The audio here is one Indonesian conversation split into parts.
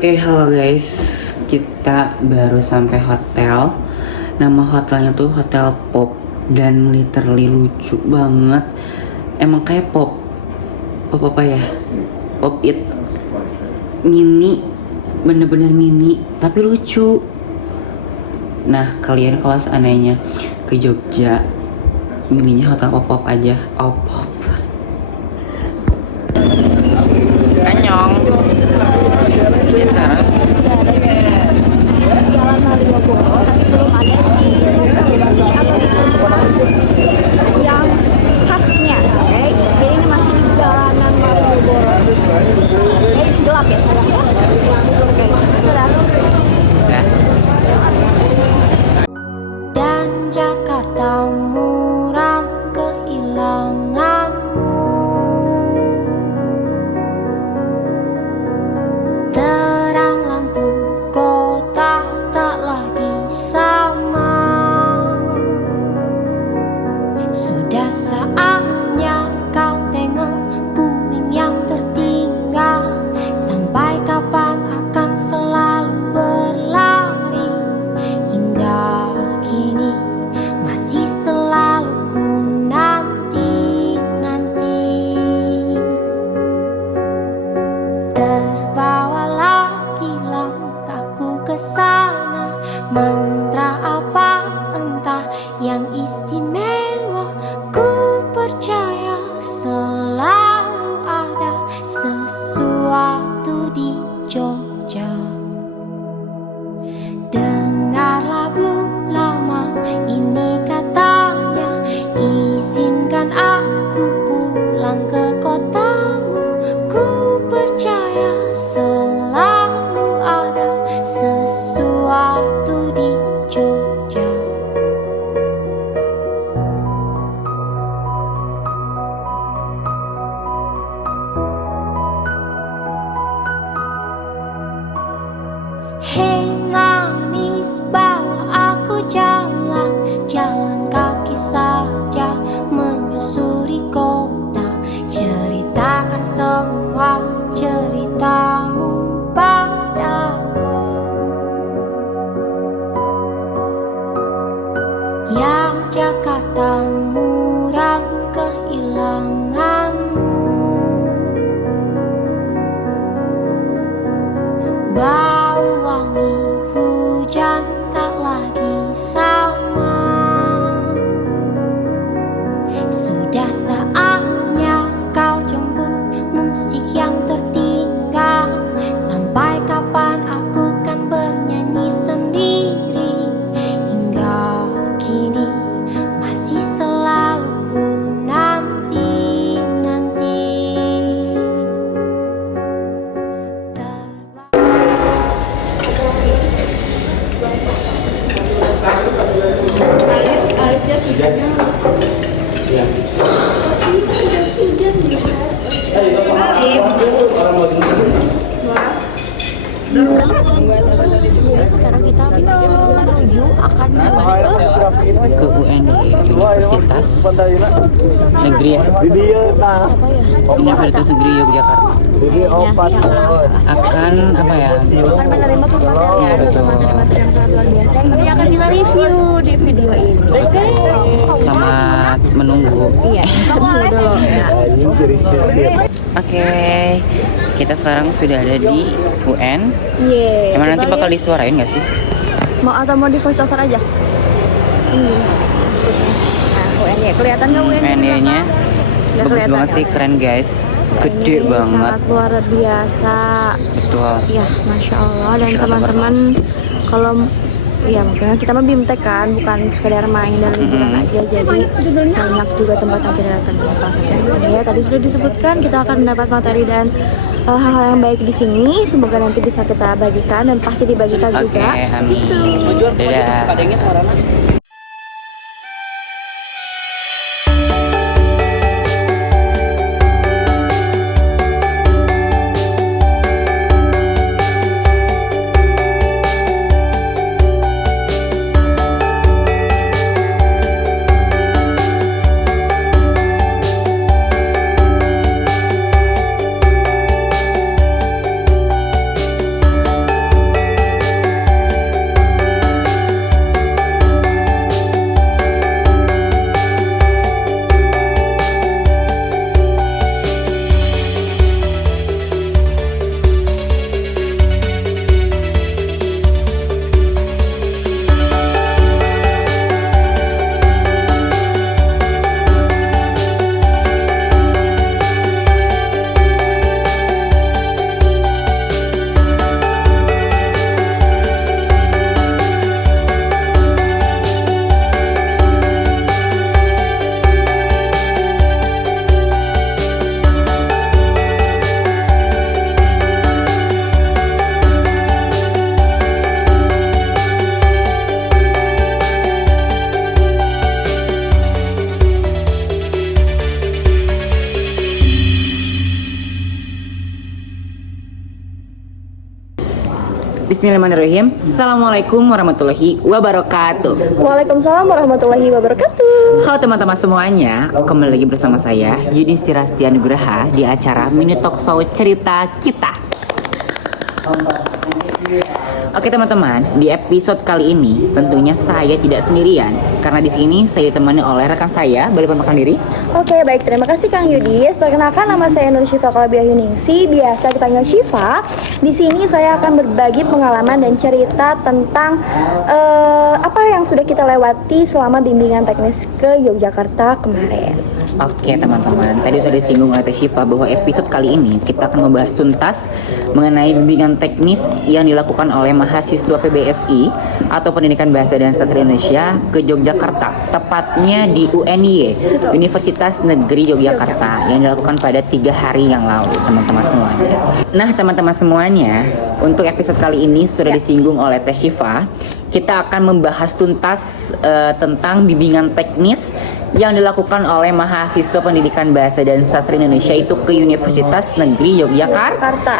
Oke, halo guys. Kita baru sampai hotel. Nama hotelnya tuh Hotel Pop dan literally lucu banget. Emang kayak pop. Pop apa ya? Pop it. Mini. Bener-bener mini, tapi lucu. Nah, kalian kalau seandainya ke Jogja, milihnya Hotel Pop aja. Oh, Pop. Annyeong. Ini sekarang Jalan Malioboro, tapi belum ada yang khasnya, oke? Jadi ini masih di jalanan Malioboro. Ini gelap ya, sayang ya? Oke, sudah. ya. Dan Jakarta muram kehilanganmu. Terang lampu kota tak lagi sama. Sudah saatnya kau tengok puing yang tertinggal. Sampai kapan akan selalu berlari? Hingga kini masih selalu ku nanti-nanti. Terbawa lagi langkahku ke sana. Mantra apa entah yang istimewa. Ku percaya selalu ada sesuatu di Jogja. Dengar lagu lama ini katanya, izinkan aku pulang ke kotamu. Ku percaya selalu ada sesuatu di Jogja. Hei manis, bawa aku jalan kaki saja menyusuri kota. Ceritakan semua ceritamu padaku. Ya Jakarta muram kehilanganmu. Bau wangi hujan tak lagi sama. Sudah saatnya kau jemput musik yang tertinggal. Sampai kapan aku kan bernyanyi sendiri? Hingga kini masih selalu ku nanti-nanti. Sekarang kita menuju akan Ke UNY, Universitas Negeri ya. Universitas Negeri Yogyakarta. Akan apa ya? akan menerima materi Iya, betul. materi yang sangat luar biasa yang nanti akan kita review di video ini. Oke. Selamat menunggu. Iya, kamu dulu ya. Oke, kita sekarang sudah ada di UN. Yeay. Emang nanti Kita bakal lihat. disuarain nggak sih? Mau atau mau di voice over aja? Ini. Nah, UNY kelihatan nggak UNY? UNY-nya Nggak bagus kelihatan, banget sih, kan? keren guys. Gede Ini banget. sangat luar biasa. Betul. Ya, masya Allah. Dan Masya Allah, teman-teman kalau ya mungkin kita mah BIMTEK kan, bukan sekedar main dan liburan aja. Jadi banyak juga tempat yang kita datang. Salah satunya ya tadi sudah disebutkan kita akan mendapat materi dan hal-hal yang baik di sini. Semoga nanti bisa kita bagikan dan pasti dibagikan Oke, juga. amin. Dadah. Bismillahirrahmanirrahim. Assalamualaikum warahmatullahi wabarakatuh. Waalaikumsalam warahmatullahi wabarakatuh. Halo teman-teman semuanya, kembali lagi bersama saya Yudhistira Setia Nugraha di acara Mini Talk Show Cerita Kita. Oke teman-teman, di episode kali ini tentunya saya tidak sendirian karena di sini saya ditemani oleh rekan saya. Boleh perkenalkan diri? Oke, baik, terima kasih Kang Yudis. Perkenalkan, nama saya Nur Syifa Kalabiah Yuningsi, biasa dipanggil Syifa. Di sini saya akan berbagi pengalaman dan cerita tentang apa yang sudah kita lewati selama bimbingan teknis ke Yogyakarta kemarin. Oke teman-teman, tadi sudah disinggung oleh Teh Syifa bahwa episode kali ini kita akan membahas tuntas mengenai bimbingan teknis yang dilakukan oleh mahasiswa PBSI atau Pendidikan Bahasa dan Sastra Indonesia ke Yogyakarta, tepatnya di UNY, Universitas Negeri Yogyakarta, yang dilakukan pada 3 hari yang lalu, teman-teman semuanya. Nah teman-teman semuanya, untuk episode kali ini sudah disinggung oleh Teh Syifa, kita akan membahas tuntas tentang bimbingan teknis yang dilakukan oleh mahasiswa Pendidikan Bahasa dan Sastra Indonesia itu ke Universitas Negeri Yogyakarta.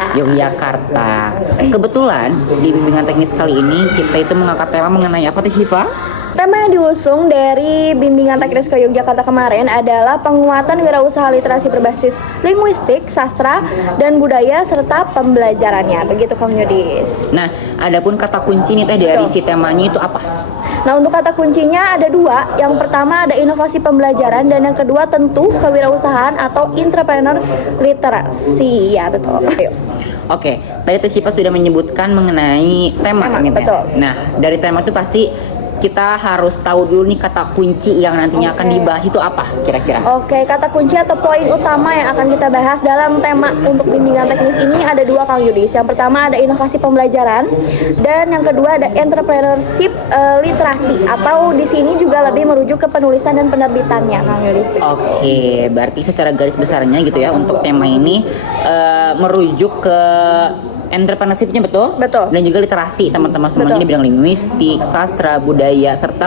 Kebetulan di bimbingan teknis kali ini kita itu mengangkat tema mengenai apa Teh Syifa? Tema yang diusung dari bimbingan teknis ke Yogyakarta kemarin adalah penguatan wirausaha literasi berbasis linguistik, sastra, dan budaya serta pembelajarannya. Begitu Kang Yudis. Nah, adapun kata kunci nih Teh dari si temanya itu apa? Nah, untuk kata kuncinya ada 2. Yang pertama ada inovasi pembelajaran dan yang kedua tentu kewirausahaan atau entrepreneur literasi. Ya, betul. Ayo. Oke, tadi Teh Syifa sudah menyebutkan mengenai tema nih, Teh. Betul. Nah, dari tema itu pasti kita harus tahu dulu nih kata kunci yang nantinya akan dibahas itu apa kira-kira? Oke, kata kunci atau poin utama yang akan kita bahas dalam tema untuk bimbingan teknis ini ada 2 Kang Yudis. Yang pertama ada inovasi pembelajaran dan yang kedua ada entrepreneurship literasi atau di sini juga lebih merujuk ke penulisan dan penerbitannya Kang Yudis. Oke, berarti secara garis besarnya gitu ya untuk tema ini merujuk ke entrepreneurship-nya betul? Betul. Dan juga literasi teman-teman semuanya di bidang linguistik, sastra, budaya serta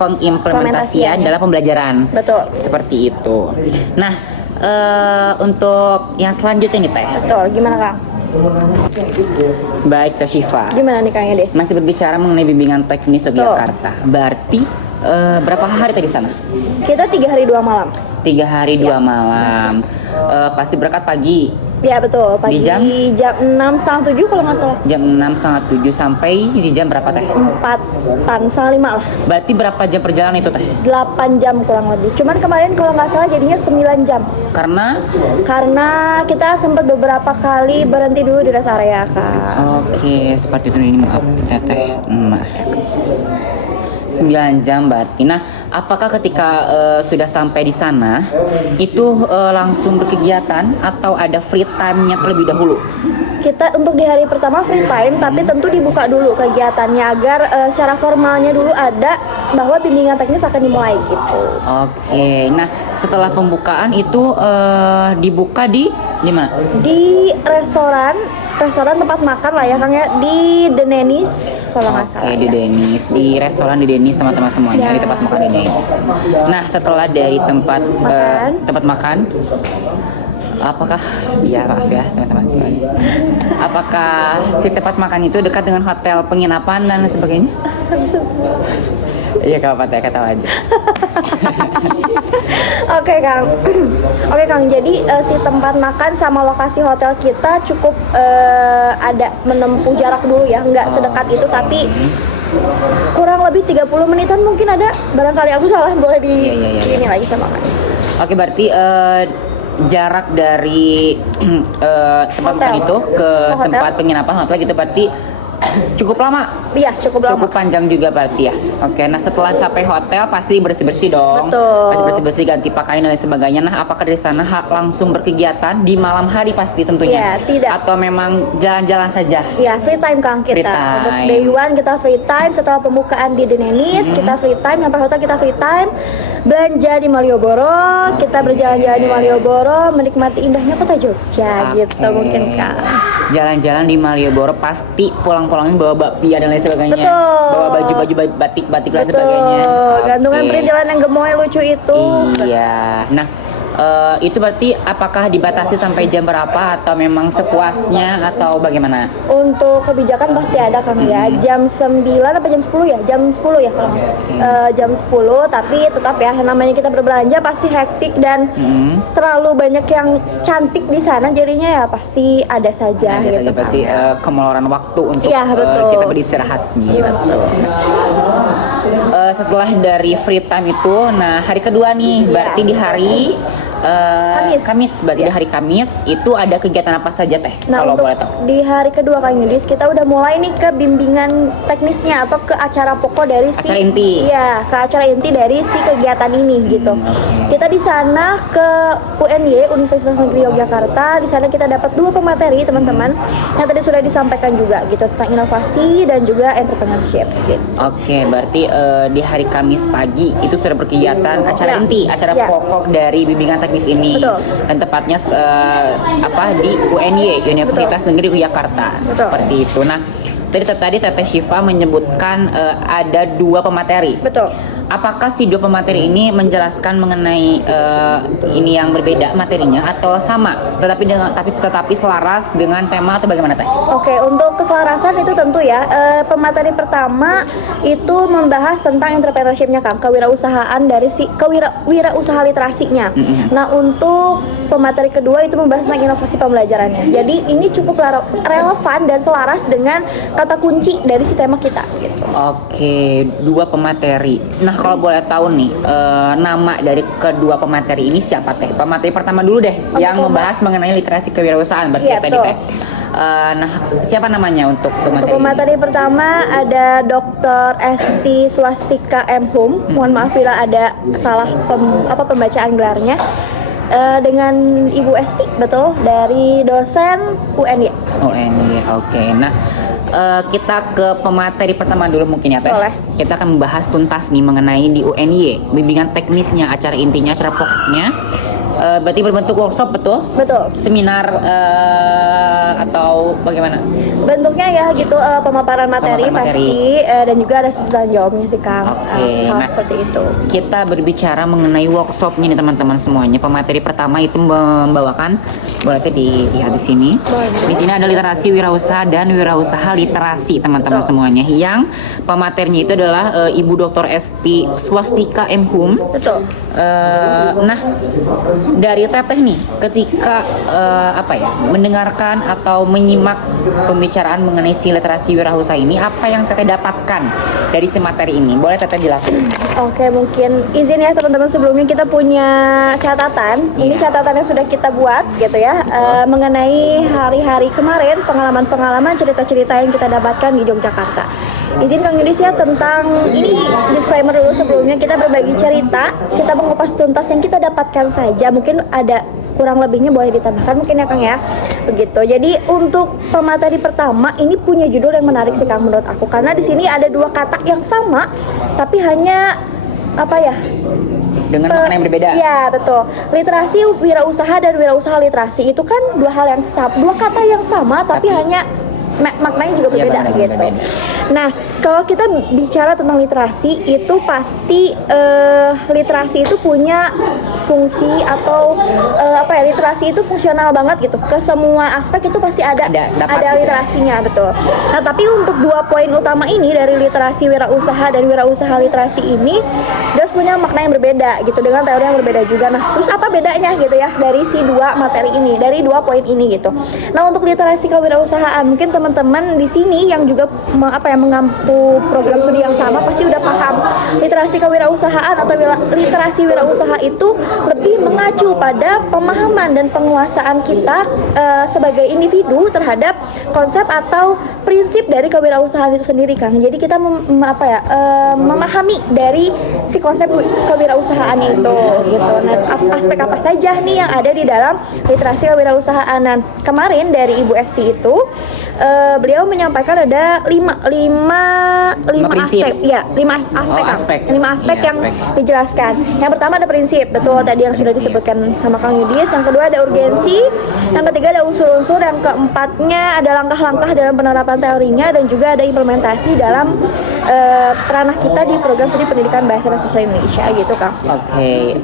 pengimplementasian dalam pembelajaran. Betul. Seperti itu. Nah, untuk yang selanjutnya nih Teh. Betul. Gimana Kang? Baik Teh Syifa. Gimana nih Kang Yudis? Masih berbicara mengenai bimbingan teknis Yogyakarta. Berarti berapa hari tadi di sana? Kita 3 hari 2 malam. 3 hari 2 malam. Pasti berangkat pagi. Ya betul, pagi Di jam? jam 6.30 kalau nggak salah. Jam 6.30 sampai di jam berapa Teh? 4-an, setengah 5 lah. Berarti berapa jam perjalanan itu Teh? 8 jam kurang lebih. Cuman kemarin kalau nggak salah jadinya 9 jam. Karena kita sempat beberapa kali berhenti dulu di rest area Kak. Oke, seperti itu ini maaf Teh. Maaf. 9 jam berarti. Nah, apakah ketika sudah sampai di sana itu langsung berkegiatan atau ada free time-nya terlebih dahulu? Kita untuk di hari pertama free time, tapi tentu dibuka dulu kegiatannya agar secara formalnya dulu ada bahwa bimbingan teknis akan dimulai gitu. Oke, nah setelah pembukaan itu dibuka di mana? Di restoran tempat makan lah ya Kang ya, di The Nenis kalau nggak salah. Oke, di Denis, di restoran di Denis teman-teman semuanya, Ya. di tempat makan di Denis. Nah, setelah dari tempat tempat makan, apakah ya maaf ya teman-teman, apakah si tempat makan itu dekat dengan hotel penginapan dan sebagainya? Iya kalau Teh kata aja. Oke Kang. Oke Kang, jadi si tempat makan sama lokasi hotel kita cukup ada menempuh jarak dulu ya, nggak sedekat itu tapi kurang lebih 30 menitan mungkin ada. Barangkali aku salah, boleh di ini lagi sama Kang. Oke, berarti jarak dari tempat makan itu ke hotel. tempat penginapan hotel gitu berarti cukup lama. Iya, cukup lama. Cukup panjang juga berarti ya. Oke, nah setelah sampai hotel pasti bersih-bersih dong. Betul. Pasti bersih-bersih, ganti pakaian dan lain sebagainya. Nah, apakah dari sana langsung berkegiatan di malam hari pasti tentunya? Iya, tidak. Atau memang jalan-jalan saja? Ya, free time Kang kita. Free time. Untuk day one kita free time, setelah pembukaan di Denenis kita free time, sampai hotel kita free time. Belanja di Malioboro, kita berjalan-jalan di Malioboro, menikmati indahnya kota Jogja gitu mungkin Kang. Jalan-jalan di Malioboro pasti pulang-pulangnya bawa bakpia dan lain sebagainya. Betul. Bawa baju-baju batik-batik dan sebagainya. Betul, gantungan Oke. perintilan yang gemoy lucu itu. Iya. Nah, Itu berarti apakah dibatasi sampai jam berapa atau memang sepuasnya atau bagaimana? Untuk kebijakan pasti ada Kang ya. Jam 9 apa jam 10 ya? Jam 10 ya kalau nggak salah. Jam 10, tapi tetap ya namanya kita berbelanja pasti hektik dan terlalu banyak yang cantik di sana, jadinya ya pasti ada saja Ada gitu. saja pasti kemeluaran waktu untuk Iya, betul. kita beristirahat gitu. Betul. Setelah dari free time itu, nah hari kedua nih, berarti di hari Kamis, berarti di hari Kamis itu ada kegiatan apa saja teh? Nah, Kalau untuk boleh tahu. di hari kedua Kang Yudis kita udah mulai nih ke bimbingan teknisnya atau ke acara pokok dari Acara inti. Iya, ke acara inti dari si kegiatan ini gitu. Kita di sana ke UNY, Universitas Negeri Yogyakarta. Di sana kita dapat 2 pemateri teman-teman yang tadi sudah disampaikan juga gitu tentang inovasi dan juga entrepreneurship gitu. Oke, berarti di hari Kamis pagi itu sudah berkegiatan acara Ya. inti, acara Ya. pokok dari bimbingan teknis ini. Betul. Dan tepatnya di UNY, Universitas Negeri Yogyakarta. Betul. Seperti itu. Nah, tadi Teteh Syifa menyebutkan ada 2 pemateri. Betul. Apakah si 2 pemateri ini menjelaskan mengenai ini yang berbeda materinya atau sama, tetapi selaras dengan tema atau bagaimana teh? Oke, untuk keselarasan itu tentu ya. Pemateri pertama itu membahas tentang entrepreneurship-nya Kang, kewirausahaan dari si wirausaha literasinya. Nah, untuk pemateri kedua itu membahas tentang inovasi pembelajarannya. Jadi ini cukup relevan dan selaras dengan kata kunci dari si tema kita gitu. Oke, 2 pemateri. Nah, kalau boleh tahu nih, nama dari kedua pemateri ini siapa teh? Pemateri pertama dulu deh, yang membahas mengenai literasi kewirausahaan berarti Iya, tadi betul. teh. Nah, siapa namanya untuk Untuk pemateri? pemateri pertama ada Dr. Esti Swastika M. Hum. Mohon maaf bila ada salah pembacaan gelarnya. Dengan Ibu Esti, betul, dari dosen UNY. Oh, ini oke. Nah, kita ke pemateri pertama dulu mungkin ya teh. Boleh. Kita akan membahas tuntas nih mengenai di UNY, bimbingan teknisnya, acara intinya, acara pokoknya. Berarti berbentuk workshop, betul? Betul. Seminar atau bagaimana? Bentuknya ya gitu, pemaparan materi Pemaparan materi. pasti, dan juga ada sisi jawabnya sih Kang. Oke, Hal nah, seperti itu. Kita berbicara mengenai workshopnya nih teman-teman semuanya. Pemateri pertama itu membawakan, boleh tuh dilihat di sini. Di sini ada literasi wirausaha dan wirausaha literasi teman-teman semuanya. Yang pematerinya itu adalah Ibu Dr. Esti Swastika M. Hum. Betul. Nah, dari Teteh nih, ketika mendengarkan atau menyimak pembicaraan mengenai si literasi wirausaha ini, apa yang Teteh dapatkan dari si materi ini? Boleh Teteh jelasin? Oke, mungkin izin ya teman-teman, sebelumnya kita punya catatan. Ini Iya. catatan yang sudah kita buat gitu ya, mengenai hari-hari kemarin, pengalaman-pengalaman, cerita-cerita yang kita dapatkan di Yogyakarta. Izin Kang Yudis ya, tentang ini disclaimer dulu sebelumnya, kita berbagi cerita, kita mengupas tuntas yang kita dapatkan saja. Mungkin ada kurang lebihnya boleh ditambahkan mungkin ya Kang ya. Begitu. Jadi untuk pemateri pertama ini punya judul yang menarik sih Kang menurut aku, karena di sini ada 2 kata yang sama tapi hanya Dengan makna yang berbeda. Iya, betul. Literasi wirausaha dan wirausaha literasi itu kan 2 hal yang sama, 2 kata yang sama tapi hanya maknanya juga Iya, berbeda benar, gitu. berbeda. Nah, kalau kita bicara tentang literasi itu pasti literasi itu punya fungsi atau literasi itu fungsional banget gitu. Ke semua aspek itu pasti ada dapat gitu ya. literasinya, betul. Nah, tapi untuk 2 poin utama ini dari literasi wirausaha dan wirausaha literasi ini dia punya makna yang berbeda gitu, dengan teori yang berbeda juga. Nah, terus apa bedanya gitu ya dari si 2 materi ini, dari 2 poin ini gitu. Nah, untuk literasi kewirausahaan mungkin teman-teman di sini yang juga mengampu program studi yang sama pasti udah paham. Literasi kewirausahaan atau literasi wirausaha itu lebih mengacu pada pemahaman dan penguasaan kita sebagai individu terhadap konsep atau prinsip dari kewirausahaan itu sendiri Kang. Jadi kita memahami dari si konsep kewirausahaan itu gitu. Nah, aspek apa saja nih yang ada di dalam literasi kewirausahaan? Dan kemarin dari Ibu Esti itu beliau menyampaikan ada 5 prinsip. aspek. Ya, 5 aspek. Kang. Aspek. 5 aspek Iya, yang aspek. dijelaskan. Yang pertama ada prinsip, betul tadi yang sudah disebutkan sama Kang Yudis. Yang kedua ada urgensi, yang ketiga ada unsur-unsur, yang keempatnya ada langkah-langkah dalam penerapan teorinya, dan juga ada implementasi dalam ranah kita di program studi pendidikan bahasa dan sastra Indonesia gitu Kang. Oke,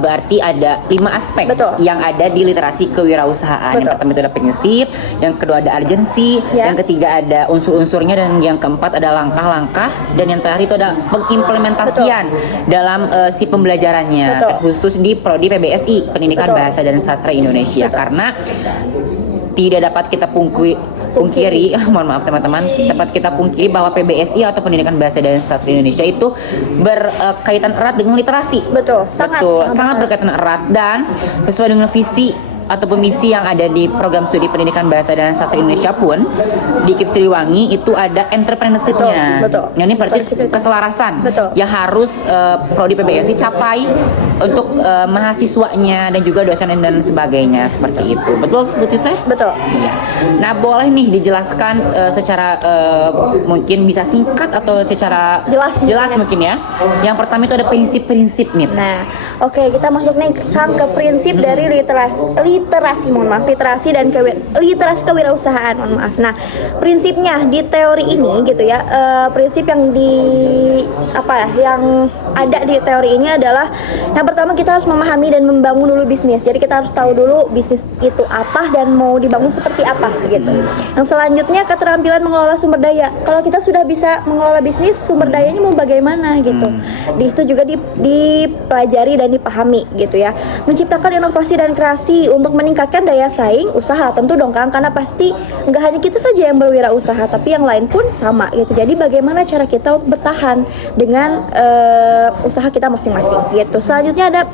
berarti ada 5 aspek Betul. yang ada di literasi kewirausahaan. Yang Betul. pertama itu ada prinsip, yang kedua ada urgensi, Ya. yang ketiga ada unsur-unsurnya, dan yang keempat ada langkah-langkah, dan yang terakhir itu ada pengimplementasian dalam si pembelajarannya, Betul. khusus di prodi PBSI Pendidikan Betul. Bahasa dan Sastra Indonesia. Betul. Karena tidak dapat kita pungkiri, mohon maaf teman-teman, dapat kita pungkiri bahwa PBSI atau Pendidikan Bahasa dan Sastra Indonesia itu berkaitan erat dengan literasi. Betul, sangat Sangat berkaitan erat, dan sesuai dengan visi atau misi yang ada di program studi pendidikan bahasa dan sastra Indonesia pun di KIP Siliwangi itu ada entrepreneurship-nya. Betul. Nah, ini berarti keselarasan Betul. yang harus prodi PBSI capai untuk mahasiswanya dan juga dosen dan sebagainya, seperti itu. Betul Teh? Betul. Iya. Nah, boleh nih dijelaskan secara mungkin bisa singkat atau secara Jelas mungkin ya. Yang pertama itu ada prinsip-prinsip nih. Nah, oke, kita masuk nih Kang ke prinsip dari literasi literasi kewirausahaan, mohon maaf. Nah, prinsipnya di teori ini gitu ya, prinsip yang yang ada di teori ini adalah yang pertama kita harus memahami dan membangun dulu bisnis. Jadi kita harus tahu dulu bisnis itu apa dan mau dibangun seperti apa gitu. Yang selanjutnya keterampilan mengelola sumber daya. Kalau kita sudah bisa mengelola bisnis, sumber dayanya mau bagaimana gitu. Di situ juga dipelajari dan dipahami gitu ya. Menciptakan inovasi dan kreasi untuk meningkatkan daya saing usaha, tentu dong Kang, karena pasti nggak hanya kita saja yang berwirausaha, tapi yang lain pun sama gitu. Jadi bagaimana cara kita untuk bertahan dengan usaha kita masing-masing gitu. Selanjutnya ada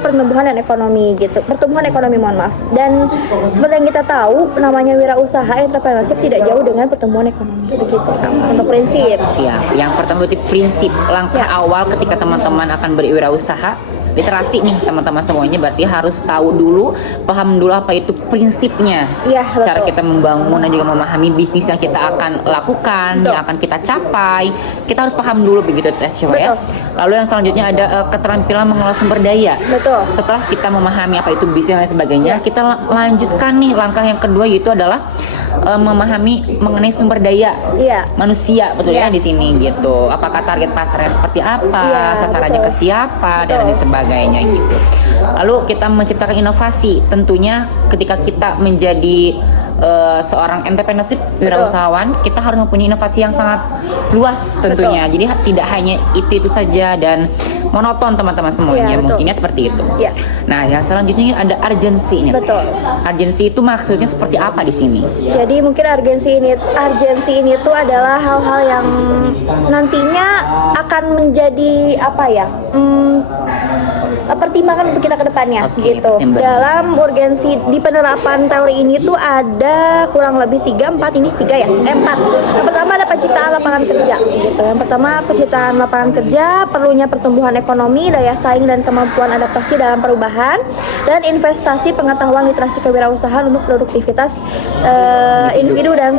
pertumbuhan ekonomi, mohon maaf. Dan seperti yang kita tahu, namanya wirausaha, entrepreneurship tidak jauh dengan pertumbuhan ekonomi begitu Kang. Untuk prinsip. Siap. Yang pertama berarti prinsip langkah awal ketika teman-teman akan berwirausaha. Literasi nih teman-teman semuanya berarti harus tahu dulu, paham dulu apa itu prinsipnya. Iya, betul. Cara kita membangun dan juga memahami bisnis yang kita akan lakukan, Betul. yang akan kita capai. Kita harus paham dulu begitu Syah ya. Betul. Lalu yang selanjutnya ada keterampilan mengelola sumber daya. Betul. Setelah kita memahami apa itu bisnis dan sebagainya, Ya. kita lanjutkan nih langkah yang kedua, yaitu adalah memahami mengenai sumber daya Iya. manusia, betul ya Iya. di sini gitu. Apakah target pasarnya seperti apa, Iya, sasarannya betul. ke siapa, dan Betul. lain sebagainya gitu. Lalu kita menciptakan inovasi. Tentunya ketika kita menjadi seorang entrepreneurship wirausahawan, kita harus mempunyai inovasi yang sangat luas tentunya. Jadi tidak hanya itu saja dan monoton teman-teman semuanya. Iya, betul. Mungkinnya seperti itu. Iya. Nah, yang selanjutnya ada urgensi nih. Betul. Urgensi itu maksudnya seperti apa di sini? Jadi mungkin urgensi ini tuh adalah hal-hal yang nantinya akan menjadi pertimbangan untuk kita ke depannya. Oke, gitu. pertimbangan. Dalam urgensi di penerapan teori ini tuh ada kurang lebih 4. Yang pertama ada penciptaan lapangan kerja gitu. Yang pertama penciptaan lapangan kerja, perlunya pertumbuhan ekonomi, daya saing dan kemampuan adaptasi dalam perubahan, dan investasi pengetahuan literasi kewirausahaan untuk produktivitas individu dan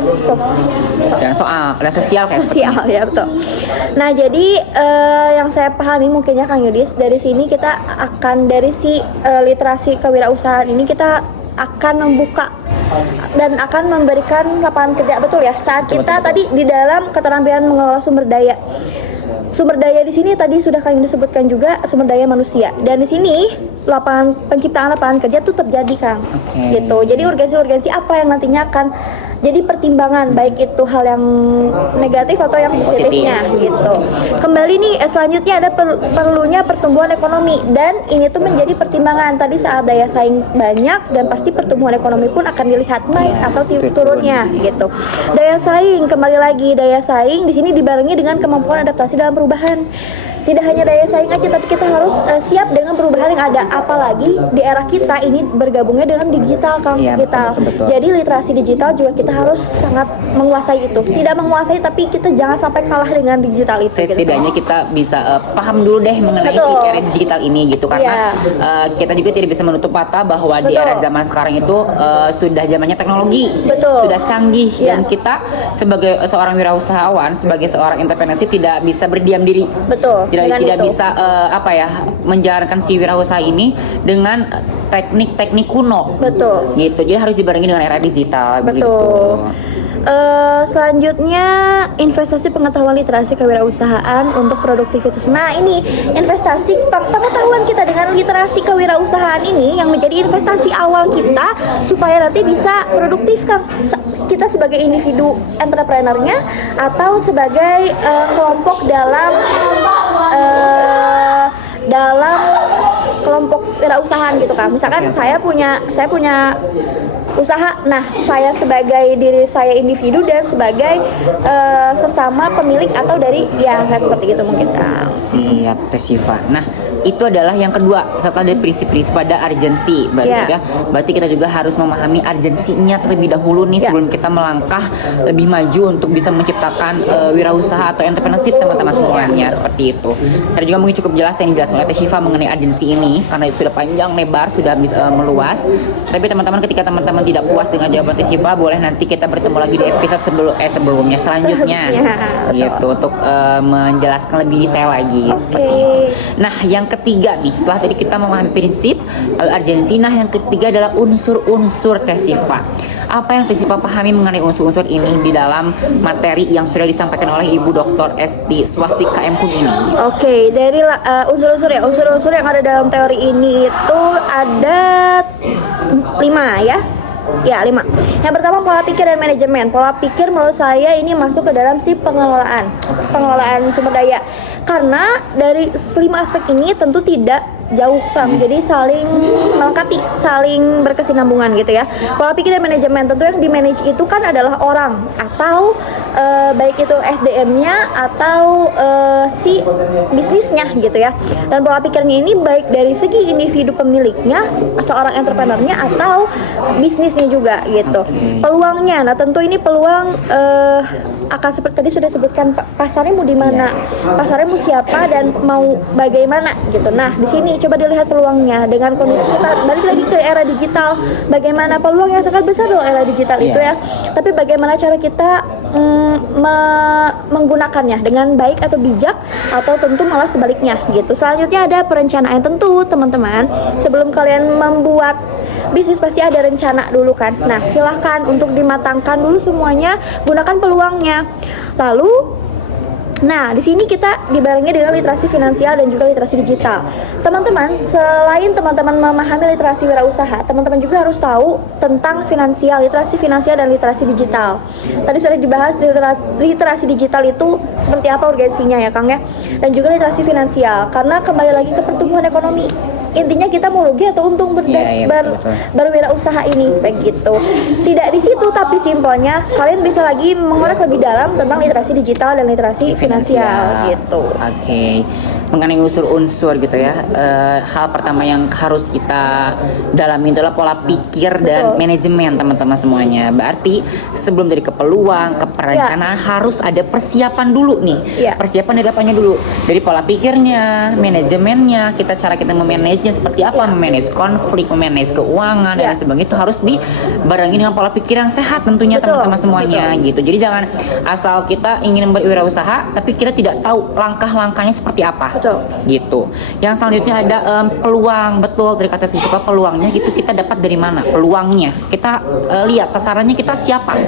Dan sosial kayak seperti sosial ya, betul. Nah, jadi yang saya pahami mungkin ya Kang Yudis, dari sini kita akan dari literasi kewirausahaan ini kita akan membuka dan akan memberikan lapangan kerja, betul ya. Saat kita tadi di dalam keterampilan mengelola sumber daya. Sumber daya di sini tadi sudah kalian disebutkan juga sumber daya manusia. Dan di sini penciptaan lapangan kerja tuh terjadi Kang. Oke. Gitu. Jadi urgensi-urgensi apa yang nantinya akan jadi pertimbangan, baik itu hal yang negatif atau yang positifnya gitu. Kembali nih selanjutnya ada perlunya pertumbuhan ekonomi, dan ini tuh menjadi pertimbangan tadi saat daya saing banyak, dan pasti pertumbuhan ekonomi pun akan dilihat naik atau turunnya gitu. Daya saing, kembali lagi daya saing di sini dibarengi dengan kemampuan adaptasi dalam perubahan. Tidak hanya daya saing aja, tapi kita harus siap dengan perubahan yang ada. Apalagi di era kita ini bergabungnya dengan digital, Kang. Iya, Digital. betul. Jadi literasi digital juga kita harus sangat menguasai itu. Tidak menguasai, tapi kita jangan sampai kalah dengan digital itu. Gitu. Setidaknya kita bisa paham dulu deh mengenai si Betul. era digital ini gitu, karena kita juga tidak bisa menutup mata bahwa di Betul. era zaman sekarang itu sudah zamannya teknologi, Betul. sudah canggih, Iya. dan kita sebagai seorang wirausahawan, sebagai seorang entrepreneurship tidak bisa berdiam diri. Betul. dengan Tidak itu. bisa menjalankan si wirausaha ini dengan teknik-teknik kuno. Betul. Gitu. Jadi harus dibarengi dengan era digital. Betul. Begitu. Selanjutnya investasi pengetahuan literasi kewirausahaan untuk produktivitas. Nah ini investasi pengetahuan kita dengan literasi kewirausahaan ini yang menjadi investasi awal kita supaya nanti bisa produktif Kang. Kita sebagai individu entrepreneurnya atau sebagai kelompok dalam kelompok wirausahaan gitu kan. Misalkan saya punya usaha. Nah, saya sebagai diri saya individu dan sebagai sesama pemilik atau dari ya seperti itu mungkin Kang. Siap Teh Syifa. Nah, itu adalah yang kedua setelah dari prinsip-prinsip pada urgensi berarti ya. Berarti kita juga harus memahami urgensinya terlebih dahulu nih sebelum kita melangkah lebih maju untuk bisa menciptakan wirausaha atau entrepreneurship teman-teman semuanya seperti itu. Tadi juga mungkin cukup jelas yang dijelaskan oleh Teh Syifa mengenai urgensi ini karena itu sudah panjang lebar, sudah bisa meluas. Tapi teman-teman ketika teman-teman tidak puas dengan jawaban Teh Syifa, boleh nanti kita bertemu lagi di episode sebelumnya selanjutnya gitu untuk menjelaskan lebih detail lagi seperti itu. Nah, yang ketiga nih setelah tadi kita memahami prinsip urgensi, nah yang ketiga adalah unsur-unsur Teh Syifa. Apa yang Teh Syifa pahami mengenai unsur-unsur ini di dalam materi yang sudah disampaikan oleh Ibu Dr. Esti Swastika M. Pun ini? Oke, dari unsur-unsur yang ada dalam teori ini itu ada 5 ya. Ya, 5. Yang pertama pola pikir dan manajemen. Pola pikir menurut saya ini masuk ke dalam si pengelolaan sumber daya. Karena dari 5 aspek ini tentu tidak jauh Kang, jadi saling melengkapi, saling berkesinambungan gitu ya. Pola pikir dan manajemen, tentu yang di manage itu kan adalah orang atau baik itu SDM-nya atau si bisnisnya gitu ya. Dan pola pikirnya ini baik dari segi individu pemiliknya, seorang entrepreneurnya atau bisnisnya juga gitu. Peluangnya, nah tentu ini peluang akan seperti tadi sudah sebutkan pasarnya mau di mana, pasarnya mau siapa dan mau bagaimana gitu. Nah di sini coba dilihat peluangnya dengan kondisi kita balik lagi ke era digital, bagaimana peluang yang sangat besar loh era digital itu ya. Tapi bagaimana cara kita menggunakannya dengan baik atau bijak atau tentu malah sebaliknya gitu. Selanjutnya ada perencanaan, tentu teman-teman sebelum kalian membuat bisnis pasti ada rencana dulu kan. Nah silahkan untuk dimatangkan dulu semuanya, gunakan peluangnya. Lalu nah, di sini kita dibarengi dengan literasi finansial dan juga literasi digital. Teman-teman, selain teman-teman memahami literasi wirausaha, teman-teman juga harus tahu tentang literasi finansial dan literasi digital. Tadi sudah dibahas literasi digital itu seperti apa urgensinya ya Kang ya. Dan juga literasi finansial, karena kembali lagi ke pertumbuhan ekonomi. Intinya kita mau rugi atau untung berwirausaha ini begitu. Tidak di situ, tapi simpelnya kalian bisa lagi mengorek lebih dalam tentang literasi digital dan literasi finansial gitu. Oke. Mengenai unsur-unsur gitu ya, hal pertama yang harus kita dalami adalah pola pikir dan manajemen teman-teman semuanya. Berarti sebelum dari ke peluang, ke perencanaan harus ada persiapan dulu nih. Persiapan dari apanya dulu? Dari pola pikirnya, manajemennya, cara kita memanage seperti apa, memanage konflik, memanage keuangan dan sebagainya, itu harus dibarengi dengan pola pikir yang sehat tentunya teman-teman semuanya gitu. Jadi jangan asal kita ingin berwirausaha tapi kita tidak tahu langkah-langkahnya seperti apa. Gitu. Yang selanjutnya ada peluang. Betul, dari kata Syifa, peluangnya gitu kita dapat dari mana? Peluangnya kita lihat sasarannya kita siapa.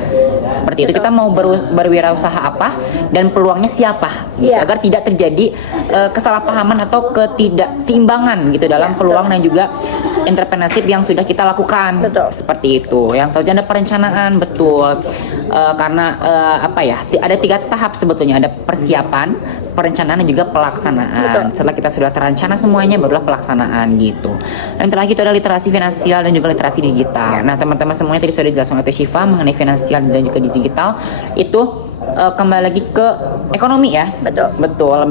Seperti itu, kita mau berwirausaha apa dan peluangnya siapa gitu, agar tidak terjadi kesalahpahaman atau ketidakseimbangan gitu dalam peluang dan juga entrepreneurship yang sudah kita lakukan. Seperti itu. Yang selanjutnya ada perencanaan. Betul. Karena ada 3 tahap sebetulnya, ada persiapan, perencanaan dan juga pelaksanaan. Setelah kita sudah terencana semuanya, barulah pelaksanaan gitu. Dan terakhir itu ada literasi finansial dan juga literasi digital. Nah teman-teman semuanya tadi sudah dijelaskan oleh Teh Syifa mengenai finansial dan juga digital. Itu kembali lagi ke ekonomi ya. Betul.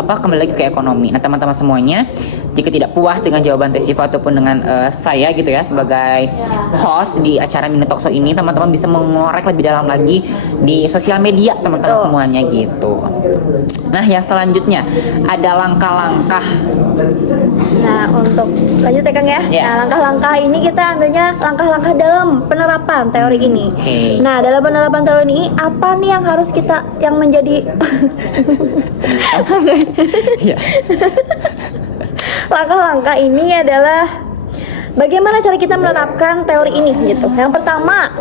Kembali lagi ke ekonomi. Nah teman-teman semuanya, jika tidak puas dengan jawaban Teh Syifa ataupun dengan saya gitu ya sebagai host di acara Mini Talk Show ini, teman-teman bisa mengorek lebih dalam lagi di sosial media teman-teman semuanya gitu. Nah yang selanjutnya ada langkah-langkah. Nah untuk lanjut ya Kang ya. Nah langkah-langkah ini kita ambilnya langkah-langkah dalam penerapan teori ini. Nah dalam penerapan teori ini apa nih yang harus kita yang menjadi langkah-langkah ini adalah bagaimana cara kita menerapkan teori ini gitu. Yang pertama,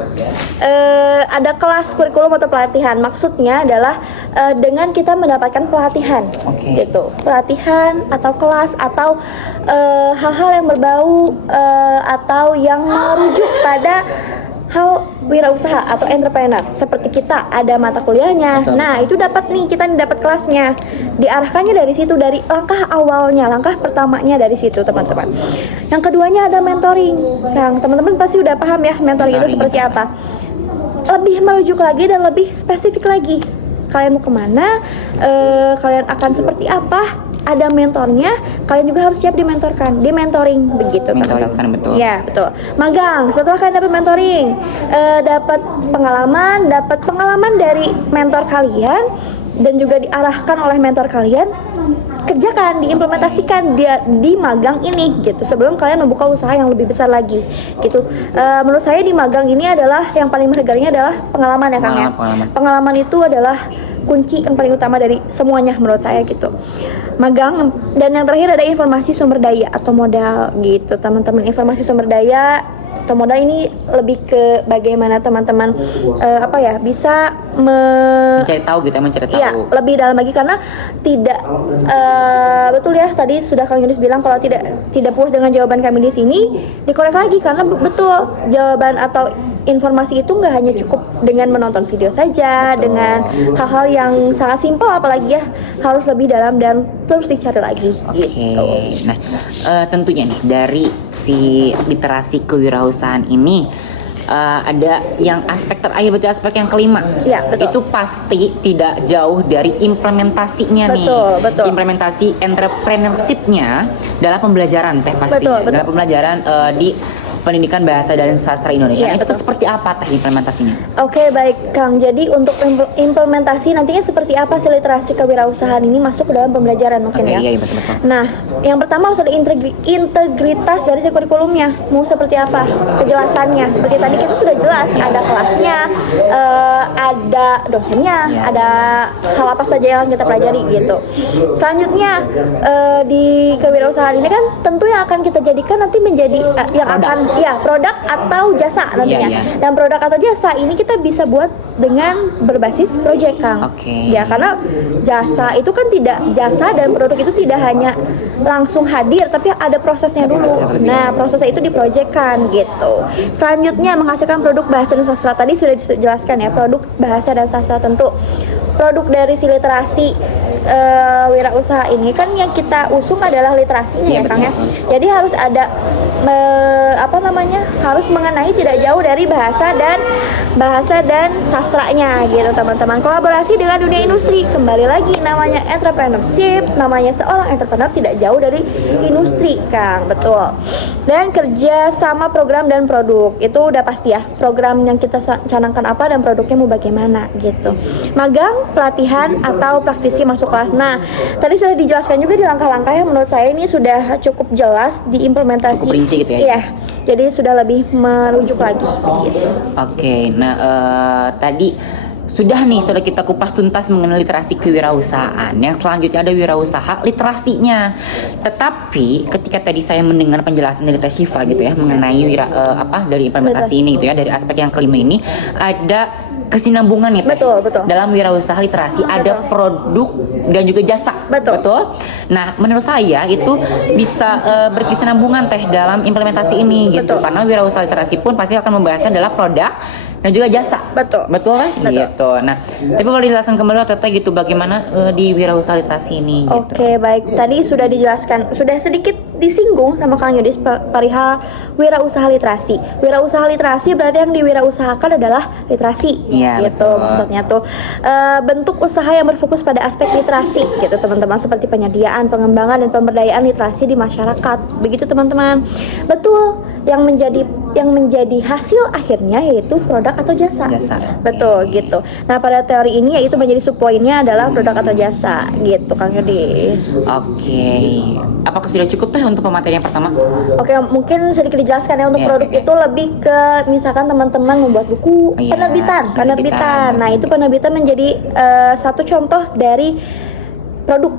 ada kelas kurikulum atau pelatihan. Maksudnya adalah dengan kita mendapatkan pelatihan, gitu. Pelatihan atau kelas atau hal-hal yang berbau atau yang merujuk pada hal wirausaha atau entrepreneur. Seperti kita ada mata kuliahnya. Betul. Nah, itu dapat nih, kita dapat kelasnya. Diarahkannya dari situ, dari langkah awalnya, langkah pertamanya dari situ, teman-teman. Yang keduanya ada mentoring. Yang teman-teman pasti udah paham ya mentoring itu seperti apa. Lebih merujuk lagi dan lebih spesifik lagi. Kalian mau kemana? Kalian akan seperti apa? Ada mentornya, kalian juga harus siap dimentorkan, dimentoring begitu, teman-teman. Betul. Ya, betul. Magang, setelah kalian dapat mentoring, dapat pengalaman dari mentor kalian dan juga diarahkan oleh mentor kalian, kerjakan, diimplementasikan dia di magang ini gitu sebelum kalian membuka usaha yang lebih besar lagi gitu. Menurut saya di magang ini adalah yang paling berharganya adalah pengalaman ya Kang ya. Pengalaman itu adalah kunci yang paling utama dari semuanya menurut saya gitu. Magang, dan yang terakhir ada informasi sumber daya atau modal gitu teman-teman. Informasi sumber daya atau modal ini lebih ke bagaimana teman-teman bisa mencari tahu gitu, mencari tahu. Ya, lebih dalam lagi karena tidak betul ya tadi sudah Kang Yunus bilang kalau tidak puas dengan jawaban kami di sini, dikorek lagi karena betul jawaban atau informasi itu nggak hanya cukup dengan menonton video saja. Betul. Dengan hal-hal yang sangat simpel, apalagi ya harus lebih dalam dan terus dicari lagi. Gitu. Nah, tentunya nih dari si literasi kewirausahaan ini ada yang aspek terakhir, berarti aspek yang kelima. Ya, betul. Itu pasti tidak jauh dari implementasinya nih. Betul. Implementasi entrepreneurship-nya dalam pembelajaran teh pastinya. Betul. Dalam pembelajaran di pendidikan bahasa dan sastra Indonesia. Ya, itu betul. seperti apa teh implementasinya? Oke, baik Kang. Jadi untuk implementasi nantinya seperti apa sih literasi kewirausahaan ini masuk ke dalam pembelajaran mungkin ya. Iya, betul. Nah, yang pertama harus ada integritas dari si kurikulumnya. Mau seperti apa kejelasannya? Seperti tadi kita sudah jelas, ada kelasnya, ada dosennya, ada hal apa saja yang kita pelajari gitu. Selanjutnya di kewirausahaan ini kan tentu yang akan kita jadikan nanti menjadi produk atau jasa nantinya. Dan produk atau jasa ini kita bisa buat dengan berbasis project Kang. Ya, karena jasa itu kan jasa dan produk itu tidak hanya langsung hadir tapi ada prosesnya dulu. Nah, prosesnya itu diprojectkan gitu. Selanjutnya menghasilkan produk bahasa dan sastra, tadi sudah dijelaskan ya, produk bahasa dan sastra. Tentu produk dari si literasi wirausaha ini kan yang kita usung adalah literasinya ya Kang ya. Jadi harus ada harus mengenai tidak jauh dari bahasa dan sastranya gitu teman-teman. Kolaborasi dengan dunia industri, kembali lagi namanya entrepreneurship, namanya seorang entrepreneur tidak jauh dari industri Kang, betul. Dan kerja sama program dan produk itu udah pasti ya, program yang kita canangkan apa dan produknya mau bagaimana gitu. Magang, pelatihan atau praktisi masuk kelas. Nah, tadi sudah dijelaskan juga di langkah-langkah yang menurut saya ini sudah cukup jelas diimplementasi. Cukup rinci gitu ya. Iya. Jadi sudah lebih merujuk lagi gitu. Nah tadi sudah kita kupas tuntas mengenai literasi kewirausahaan. Yang selanjutnya ada wirausaha literasinya. Tetapi ketika tadi saya mendengar penjelasan dari Teh Syifa gitu ya mengenai dari implementasi ini gitu ya, dari aspek yang kelima ini ada kesinambungan nih Teh. Betul. Dalam wirausaha literasi ada produk dan juga jasa. Betul. Nah, menurut saya itu bisa berkesinambungan Teh dalam implementasi ini gitu. Karena wirausaha literasi pun pasti akan membahasnya adalah produk dan juga jasa. Betul lah gitu. Nah, tapi kalau dijelaskan kembali Teteh gitu bagaimana di wirausaha literasi ini gitu. Oke, baik. Tadi sudah dijelaskan, sudah sedikit disinggung sama Kang Yudis perihal wirausaha literasi. Wirausaha literasi berarti yang diwirausahakan adalah literasi. Iya, gitu betul. Maksudnya tuh bentuk usaha yang berfokus pada aspek literasi gitu teman-teman, seperti penyediaan, pengembangan dan pemberdayaan literasi di masyarakat. Begitu teman-teman. Betul. Yang menjadi hasil akhirnya yaitu produk atau jasa. Betul gitu. Nah, pada teori ini yaitu menjadi subpoinnya adalah produk atau jasa gitu Kang Yudis. Apakah sudah cukup Teh untuk pemateri yang pertama? Mungkin sedikit dijelaskan ya untuk produk itu lebih ke misalkan teman-teman membuat buku, penerbitan. Nah, itu penerbitan menjadi satu contoh dari produk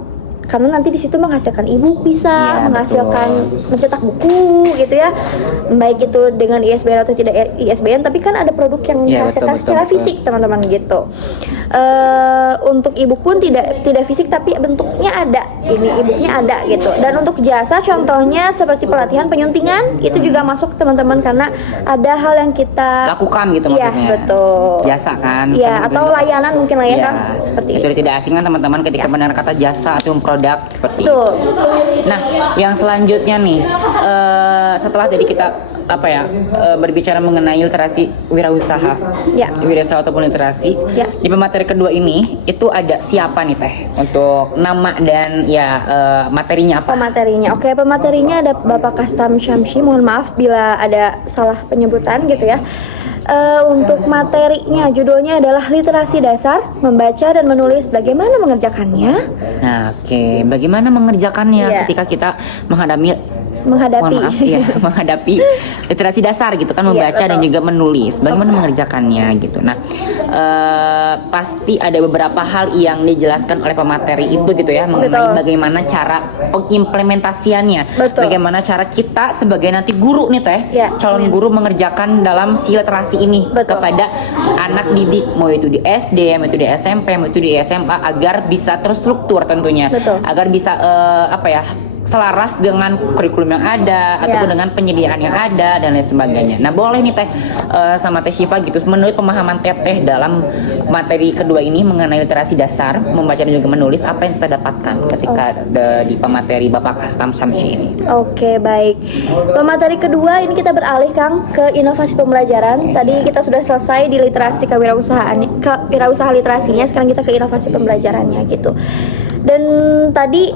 karena nanti di situ menghasilkan e-book bisa, Iya, menghasilkan mencetak buku gitu ya, baik itu dengan ISBN atau tidak ISBN, tapi kan ada produk yang Iya, menghasilkan betul, secara betul. fisik teman-teman gitu. Untuk e-book pun tidak fisik tapi bentuknya ada, ini e-booknya ada gitu. Dan untuk jasa contohnya seperti pelatihan penyuntingan itu juga masuk teman-teman, karena ada hal yang kita Lakukan gitu Iya, maksudnya. betul. Jasa kan. Iya, Kan atau bentuk- layanan mungkin lah ya Iya. kan, seperti Ya, itu. sudah tidak asing kan teman-teman ketika mendengar kata jasa atau produk seperti itu. Betul. Nah, yang selanjutnya nih, setelah tadi kita berbicara mengenai literasi wirausaha, Ya. wirausaha ataupun literasi, Ya. di pemateri kedua ini itu ada siapa nih Teh untuk nama dan materinya apa? Pematerinya, oke, pematerinya ada Bapak Kastam Syamsi. Mohon maaf bila ada salah penyebutan gitu ya. Untuk materinya, judulnya adalah literasi dasar, membaca dan menulis, bagaimana mengerjakannya. Nah, oke, bagaimana mengerjakannya Iya. ketika kita menghadapi Menghadapi. mohon maaf ya, menghadapi literasi dasar gitu kan, Iya, membaca dan betul. juga menulis, bagaimana mengerjakannya gitu. Nah, pasti ada beberapa hal yang dijelaskan oleh pemateri itu gitu ya, mengenai Betul. bagaimana cara pengimplementasiannya, Betul. bagaimana cara kita sebagai nanti guru nih Teh, Iya. calon guru mengerjakan dalam si literasi ini Betul. kepada anak didik, mau itu di SD, mau itu di SMP, mau itu di SMA, agar bisa terstruktur tentunya, Betul. agar bisa selaras dengan kurikulum yang ada ataupun dengan penyediaan yang ada dan lain sebagainya. Nah, boleh nih Teh sama Teh Syifa gitu, menurut pemahaman Teteh dalam materi kedua ini mengenai literasi dasar, membaca dan juga menulis, apa yang kita dapatkan ketika di pemateri Bapak Kastam Syamsi ini? Oke, baik. Pemateri kedua ini kita beralih Kang ke inovasi pembelajaran. Tadi kita sudah selesai di literasi kewirausahaan literasinya, sekarang kita ke inovasi pembelajarannya gitu. Dan tadi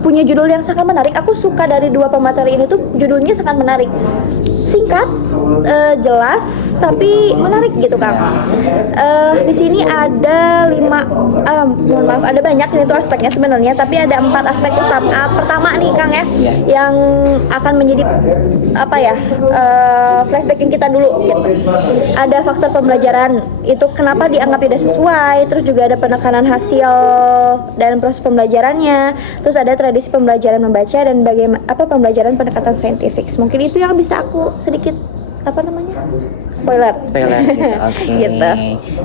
punya judul yang sangat menarik. Aku suka dari dua pemateri ini tuh, judulnya sangat menarik, singkat, jelas, tapi menarik gitu Kang. Di sini ada mohon maaf, ada banyak ini tuh aspeknya sebenarnya, tapi ada 4 aspek utama. Pertama nih Kang ya, yang akan menjadi flashbacking kita dulu gitu. Ada faktor pembelajaran, itu kenapa dianggap tidak sesuai, terus juga ada penekanan hasil dan proses pembelajarannya, terus ada tradisi pembelajaran membaca dan bagaimana pembelajaran pendekatan saintifik. Mungkin itu yang bisa aku sedikit spoiler gitu. Oke. Gitu.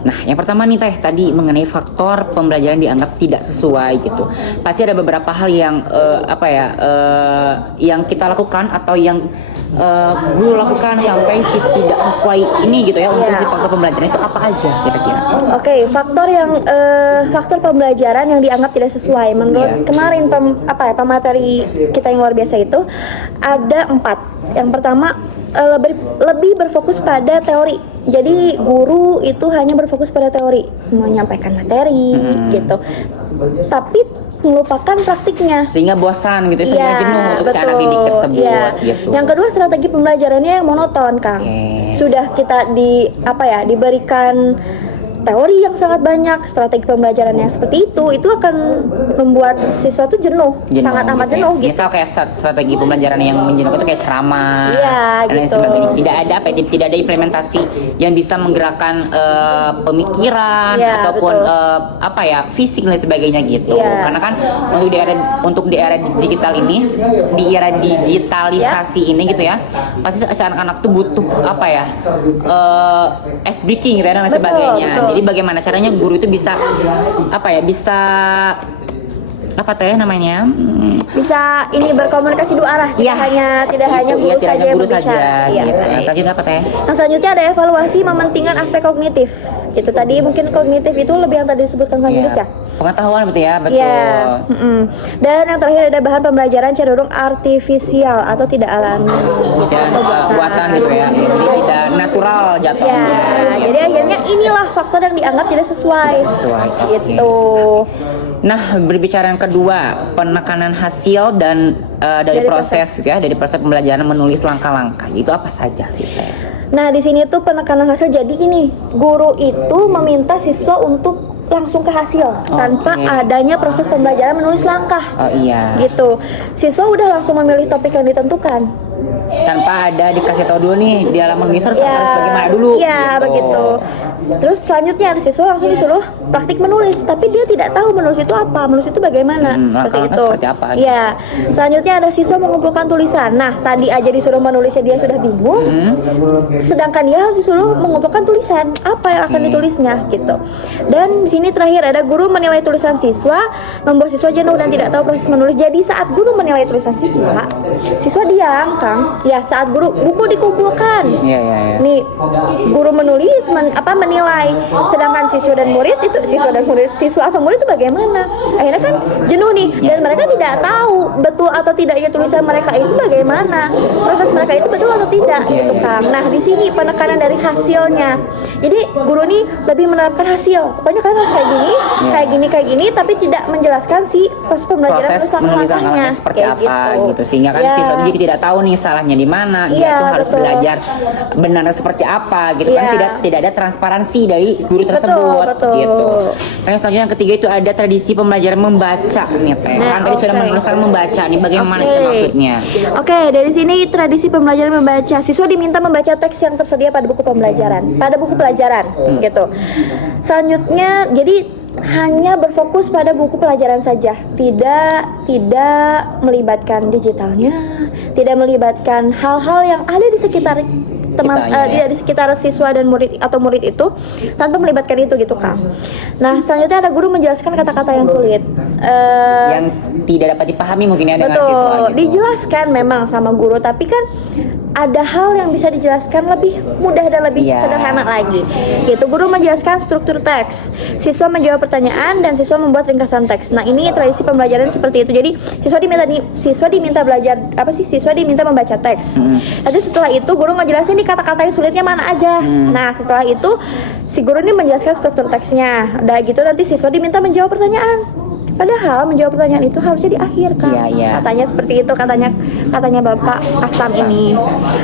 Nah, yang pertama nih Teh, tadi mengenai faktor pembelajaran dianggap tidak sesuai gitu. Pasti ada beberapa hal yang yang kita lakukan atau yang guru lakukan sampai si tidak sesuai ini gitu ya, untuk si faktor pembelajaran itu apa aja kira-kira? Oke, faktor pembelajaran yang dianggap tidak sesuai menurut kemarin pemateri kita yang luar biasa itu ada 4. Yang pertama, lebih berfokus pada teori. Jadi guru itu hanya berfokus pada teori, menyampaikan materi gitu, tapi melupakan praktiknya, Sehingga bosan gitu, sehingga jenuh untuk si anak didik tersebut gitu. Yang kedua, strategi pembelajarannya yang monoton Kang. Sudah kita diberikan teori yang sangat banyak, strategi pembelajaran yang seperti itu akan membuat siswa tuh jenuh sangat amat gitu ya. jenuh gitu. Misal kayak strategi pembelajaran yang menjenuhkan itu kayak ceramah dan lain gitu. sebagainya. Tidak ada implementasi yang bisa menggerakkan pemikiran ataupun fisik dan lain sebagainya gitu. Karena kan untuk di era digital ini, di era digitalisasi ini gitu ya, pasti anak-anak tuh butuh ice breaking gitu ya, dan lain sebagainya. Jadi bagaimana caranya guru itu bisa bisa ini berkomunikasi dua arah, tidak hanya guru saja yang berbicara. Gitu. Selanjutnya apa Teh? Yang selanjutnya ada evaluasi mementingkan aspek kognitif. Itu tadi mungkin kognitif itu lebih yang tadi disebutkan Kang Yunus ya. Pengetahuan betul ya, betul. Dan yang terakhir ada bahan pembelajaran cenderung artifisial atau tidak alami. Dan buatan gitu ya. Jadi tidak natural jatuhnya. Jadi akhirnya inilah faktor yang dianggap tidak sesuai. Gitu. Nah, berbicara yang kedua, penekanan hasil dan dari proses pembelajaran menulis langkah-langkah. Itu apa saja sih Teh? Nah, di sini tuh penekanan hasil, jadi gini, guru itu meminta siswa untuk langsung ke hasil tanpa adanya proses pembelajaran menulis langkah. Gitu. Siswa udah langsung memilih topik yang ditentukan. Tanpa ada dikasih tahu dulu nih di halaman user harus bagaimana dulu. Begitu. Terus selanjutnya ada siswa langsung disuruh praktik menulis, tapi dia tidak tahu menulis itu apa, menulis itu bagaimana, seperti itu. Seperti apa? Iya. Selanjutnya ada siswa mengumpulkan tulisan. Nah, tadi aja disuruh menulisnya dia sudah bingung, sedangkan dia harus disuruh mengumpulkan tulisan. Apa yang akan ditulisnya gitu. Dan di sini terakhir ada guru menilai tulisan siswa, membuat siswa jenuh dan tidak tahu proses menulis. Jadi saat guru menilai tulisan siswa, siswa diam, Kang. Ya, saat guru buku dikumpulkan. Iya. Nih, guru menulis menilai, sedangkan siswa dan murid itu siswa atau murid itu bagaimana? Akhirnya kan jenuh nih, dan mereka tidak tahu betul atau tidaknya tulisan mereka itu bagaimana, proses mereka itu betul atau tidak gitu kan. Nah, di sini penekanan dari hasilnya. Jadi guru nih lebih menerapkan hasil. Pokoknya kalian harus kayak gini, tapi tidak menjelaskan si proses pembelajaran penulisannya seperti apa gitu. Sehingga kan siswa jadi tidak tahu nih salahnya di mana, dia tuh harus belajar benar seperti apa gitu kan. Tidak ada transparansi dari guru tersebut gitu. Yang selanjutnya yang ketiga itu ada tradisi pembelajaran membaca nih Teh. Kan tadi sudah meneruskan membaca nih, bagaimana itu maksudnya? Oke, dari sini tradisi pembelajaran membaca. Siswa diminta membaca teks yang tersedia pada buku pembelajaran, gitu. Selanjutnya jadi hanya berfokus pada buku pelajaran saja, tidak melibatkan digitalnya, tidak melibatkan hal-hal yang ada di sekitar di sekitar siswa dan murid atau murid itu, tanpa melibatkan itu gitu Kang. Nah, selanjutnya ada guru menjelaskan kata-kata yang sulit, yang tidak dapat dipahami mungkin ya dengan siswa gitu. Dijelaskan memang sama guru, tapi kan ada hal yang bisa dijelaskan lebih mudah dan lebih sederhana lagi gitu. Guru menjelaskan struktur teks, siswa menjawab pertanyaan, dan siswa membuat ringkasan teks. Nah, ini tradisi pembelajaran seperti itu. Jadi siswa diminta belajar siswa diminta membaca teks. Nanti setelah itu guru ngejelasin di kata-kata yang sulitnya mana aja. Nah, setelah itu si guru ini menjelaskan struktur teksnya. Udah gitu nanti siswa diminta menjawab pertanyaan. Padahal menjawab pertanyaan itu harusnya di akhir kan. Katanya seperti itu, katanya Bapak Kastam ini.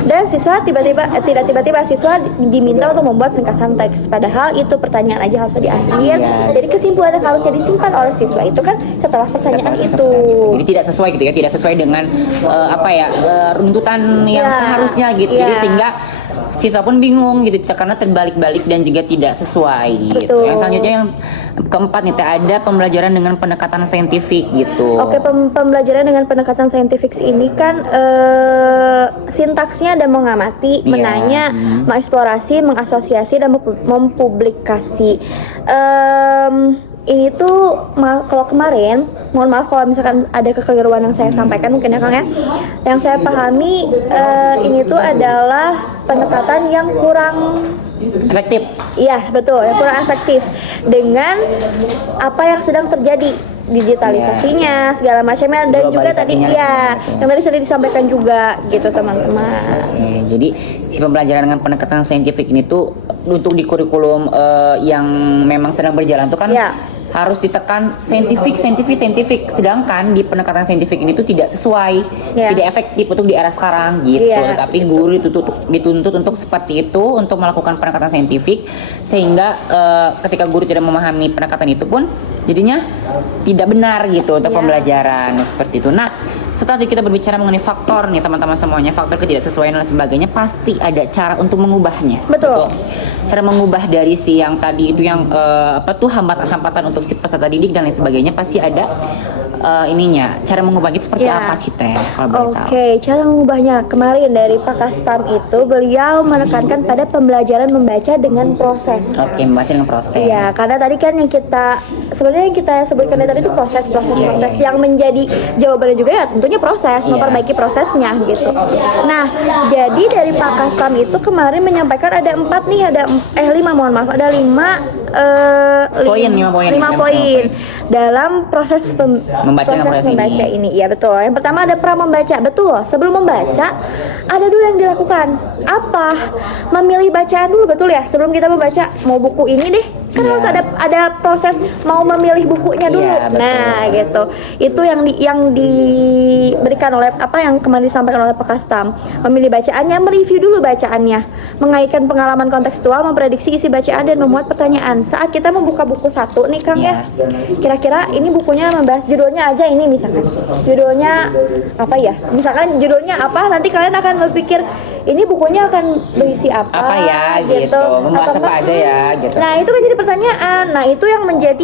Dan siswa tidak tiba-tiba siswa diminta untuk membuat ringkasan teks. Padahal itu pertanyaan aja harusnya di akhir. Jadi kesimpulan yang harusnya disimpan oleh siswa itu kan setelah pertanyaan itu. Jadi tidak sesuai gitu ya, tidak sesuai dengan runtutan yang seharusnya gitu. Jadi sehingga siswa pun bingung gitu karena terbalik-balik dan juga tidak sesuai gitu. Yang selanjutnya yang keempat nih ada pembelajaran dengan pendekatan saintifik gitu. Oke, pembelajaran dengan pendekatan saintifik ini kan sintaksnya ada mengamati, menanya, mengeksplorasi, mengasosiasi, dan mempublikasi. Ini tuh kalau kemarin, mohon maaf kalau misalkan ada kekeliruan yang saya sampaikan mungkin ya Kang ya. Yang saya pahami ini tuh adalah pendekatan yang kurang efektif. Iya, betul, yang kurang efektif dengan apa yang sedang terjadi, digitalisasinya segala macamnya, dan juga tadi yang tadi sudah disampaikan juga gitu teman-teman. Jadi si pembelajaran dengan pendekatan saintifik ini tuh untuk di kurikulum yang memang sedang berjalan tuh kan harus ditekan saintifik, sedangkan di pendekatan saintifik ini tuh tidak sesuai, tidak efektif untuk di era sekarang gitu. Tapi guru dituntut untuk seperti itu, untuk melakukan pendekatan saintifik, sehingga ketika guru tidak memahami pendekatan itu pun jadinya tidak benar gitu untuk pembelajaran seperti itu. Nah, setelah itu kita berbicara mengenai faktor nih teman-teman semuanya, faktor ketidaksesuaian dan sebagainya, pasti ada cara untuk mengubahnya. Betul. Cara mengubah dari si yang tadi itu yang hambatan-hambatan untuk si peserta didik dan lain sebagainya, pasti ada cara mengubahnya seperti apa sih Teh kalau boleh tahu? Oke, cara mengubahnya kemarin dari Pak Kastam itu beliau menekankan pada pembelajaran membaca dengan proses. Oke, membaca dengan proses. Iya, karena tadi kan yang kita sebutkan tadi itu proses yang menjadi jawabannya juga ya tentunya proses, memperbaiki prosesnya gitu. Nah, jadi dari Pak Kastam itu kemarin menyampaikan ada 5 poin dalam proses membaca ini. Ya betul. Yang pertama ada pra membaca. Betul. Sebelum membaca ada dulu yang dilakukan. Apa? Memilih bacaan dulu, betul ya? Sebelum kita membaca mau buku ini deh, kan harus ada proses mau memilih bukunya dulu. Nah, gitu. Itu yang diberikan oleh yang kemarin disampaikan oleh Pak Kastam. Memilih bacaannya, mereview dulu bacaannya, mengaitkan pengalaman kontekstual, memprediksi isi bacaan, dan memuat pertanyaan. Saat kita membuka buku satu nih Kang ya, kira-kira ini bukunya membahas judulnya aja ini, misalkan judulnya apa ya, misalkan judulnya apa, nanti kalian akan berpikir ini bukunya akan berisi Apa ya gitu, membahas Atau apa aja ya gitu. Nah itu kan jadi pertanyaan. Nah itu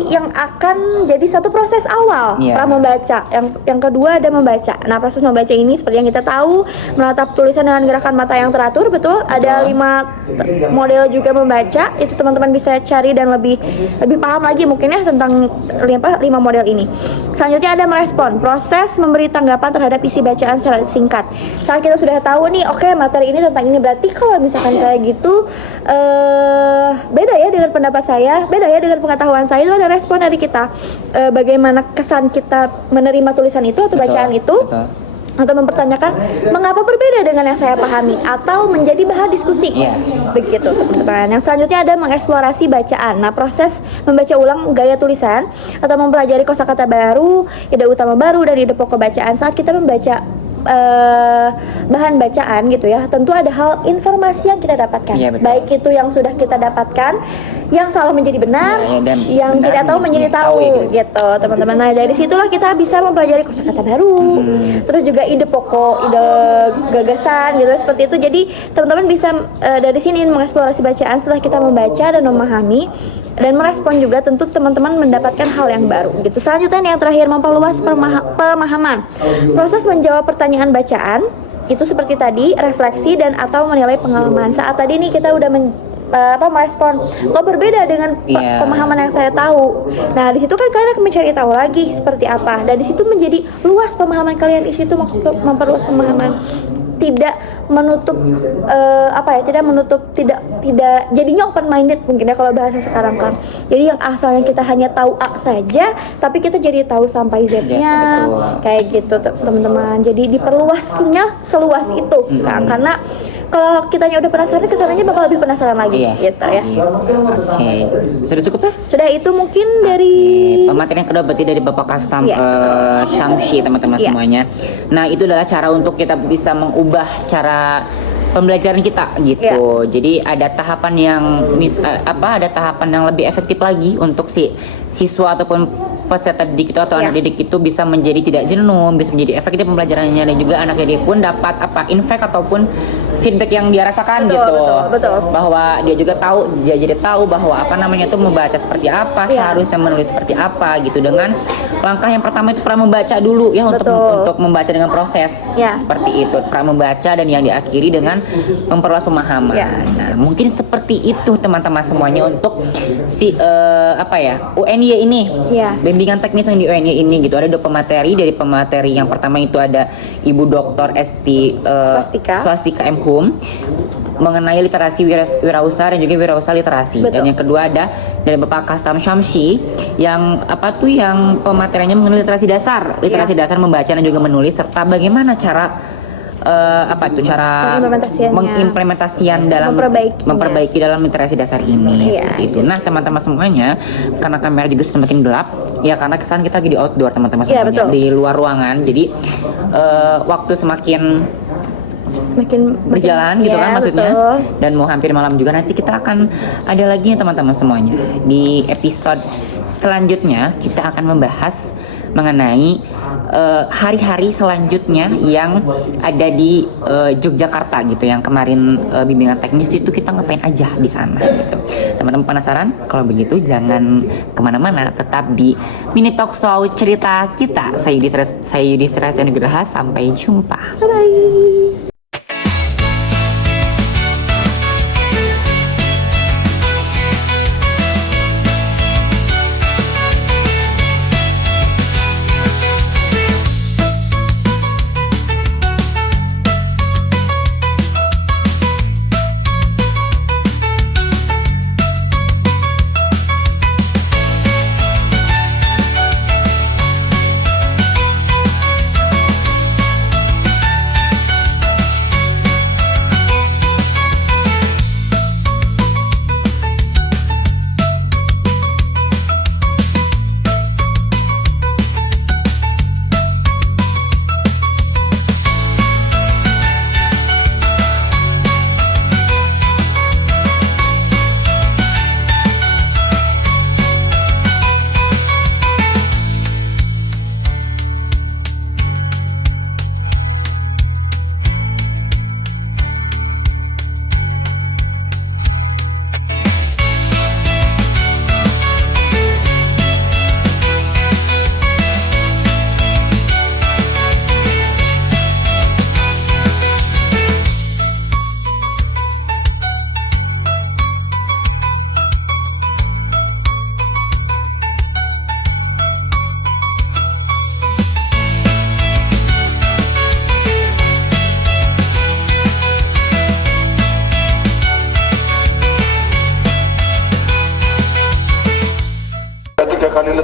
yang akan jadi satu proses awal Iya. pra membaca. Yang kedua ada membaca. Nah proses membaca ini seperti yang kita tahu, menatap tulisan dengan gerakan mata yang teratur, betul. Ada 5 model juga membaca. Itu teman-teman bisa cari dan lebih paham lagi mungkin ya tentang 5 model ini. Selanjutnya ada merespon, proses memberi tanggapan terhadap isi bacaan secara singkat. Saat kita sudah tahu nih, oke, materi ini tentang ini, berarti kalau misalkan kayak gitu beda ya dengan pendapat saya, beda ya dengan pengetahuan saya, itu ada respon dari kita. Bagaimana kesan kita menerima tulisan itu atau bacaan itu, atau mempertanyakan mengapa berbeda dengan yang saya pahami, atau menjadi bahan diskusi. Begitu teman-teman. Yang selanjutnya ada mengeksplorasi bacaan. Nah proses membaca ulang gaya tulisan atau mempelajari kosakata baru, ide utama baru, dan ide pokok bacaan. Saat kita membaca bahan bacaan gitu ya, tentu ada hal informasi yang kita dapatkan, baik itu yang sudah kita dapatkan, yang salah menjadi benar, dan yang tidak tahu menjadi tahu gitu teman-teman. Nah dari situlah kita bisa mempelajari kosakata baru, terus juga ide pokok, ide gagasan gitu seperti itu. Jadi teman-teman bisa dari sini mengeksplorasi bacaan setelah kita membaca dan memahami dan merespon juga, tentu teman-teman mendapatkan hal yang baru gitu. Selanjutnya yang terakhir, memperluas pemahaman. Proses menjawab pertanyaan bacaan itu seperti tadi, refleksi dan atau menilai pengalaman. Saat tadi nih kita udah merespon kok berbeda dengan pemahaman yang saya tahu. Nah di situ kan kalian akan mencari tahu lagi seperti apa, dan di situ menjadi luas pemahaman kalian. Di situ maksud memperluas pemahaman, tidak menutup tidak jadinya open minded mungkin ya kalau bahasa sekarang kan. Jadi yang asalnya kita hanya tahu A saja, tapi kita jadi tahu sampai Z-nya, kayak gitu teman-teman. Jadi diperluasnya seluas itu kan, karena kalau kitanya udah penasaran, kesananya bakal lebih penasaran lagi gitu ya. Oke. Sudah cukup ya? Sudah, itu mungkin dari pemateri yang kedua berarti dari Bapak Kastam Syamsi teman-teman semuanya. Nah itu adalah cara untuk kita bisa mengubah cara pembelajaran kita gitu. Jadi ada tahapan yang ada tahapan yang lebih efektif lagi untuk si siswa ataupun peserta didik itu atau anak didik itu bisa menjadi tidak jenuh, bisa menjadi efektif pembelajarannya, dan juga anak didik pun dapat impact ataupun feedback yang dia rasakan betul. Bahwa dia juga dia jadi tahu bahwa itu membaca seperti apa, seharusnya menulis seperti apa gitu. Dengan langkah yang pertama itu pra membaca dulu ya, untuk membaca dengan proses seperti itu, pra membaca, dan yang diakhiri dengan memperluas pemahaman. Nah mungkin seperti itu teman-teman semuanya untuk si UNY ini, bimbingan teknis yang di UNY ini gitu. Ada 2 pemateri. Dari pemateri yang pertama itu ada Ibu Dr. Esti Swastika M. Hum mengenai literasi wirausaha dan juga wirausaha literasi. Dan yang kedua ada dari Bapak Kastam Syamsi yang yang pemateriannya mengenai literasi dasar membaca dan juga menulis, serta bagaimana cara mengimplementasian dalam memperbaiki dalam literasi dasar ini seperti itu. Nah teman-teman semuanya, karena kamera juga semakin gelap ya, karena kesan kita lagi di outdoor teman-teman semuanya, di luar ruangan. Jadi waktu semakin berjalan gitu kan maksudnya, dan mau hampir malam juga. Nanti kita akan ada lagi ya teman-teman semuanya, di episode selanjutnya kita akan membahas mengenai hari-hari selanjutnya yang ada di Yogyakarta gitu. Yang kemarin bimbingan teknis itu kita ngapain aja di sana gitu. Teman-teman penasaran? Kalau begitu jangan kemana-mana, tetap di Mini Talk Show cerita kita. Saya Yudhistira Nugraha, sampai jumpa. Bye.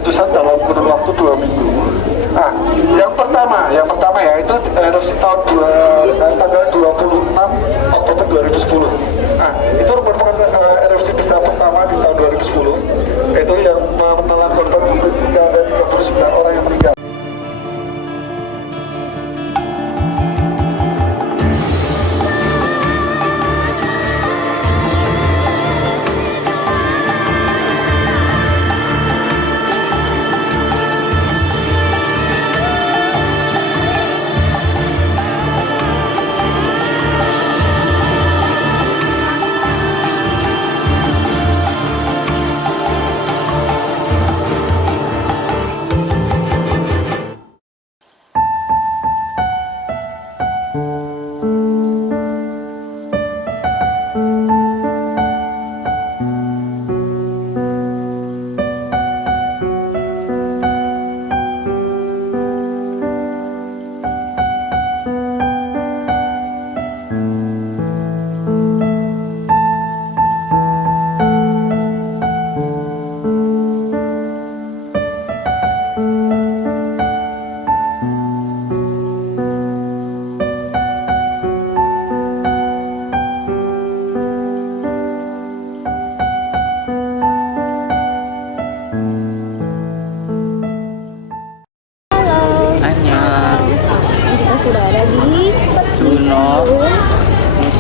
letusan dalam kurun waktu 2 minggu. Nah, yang pertama ya itu erupsi tanggal 26 Oktober 2010. Nah, itu merupakan erupsi besar pertama di tahun 2010. Itu yang menelan korban meninggal dan 39 orang yang meninggal.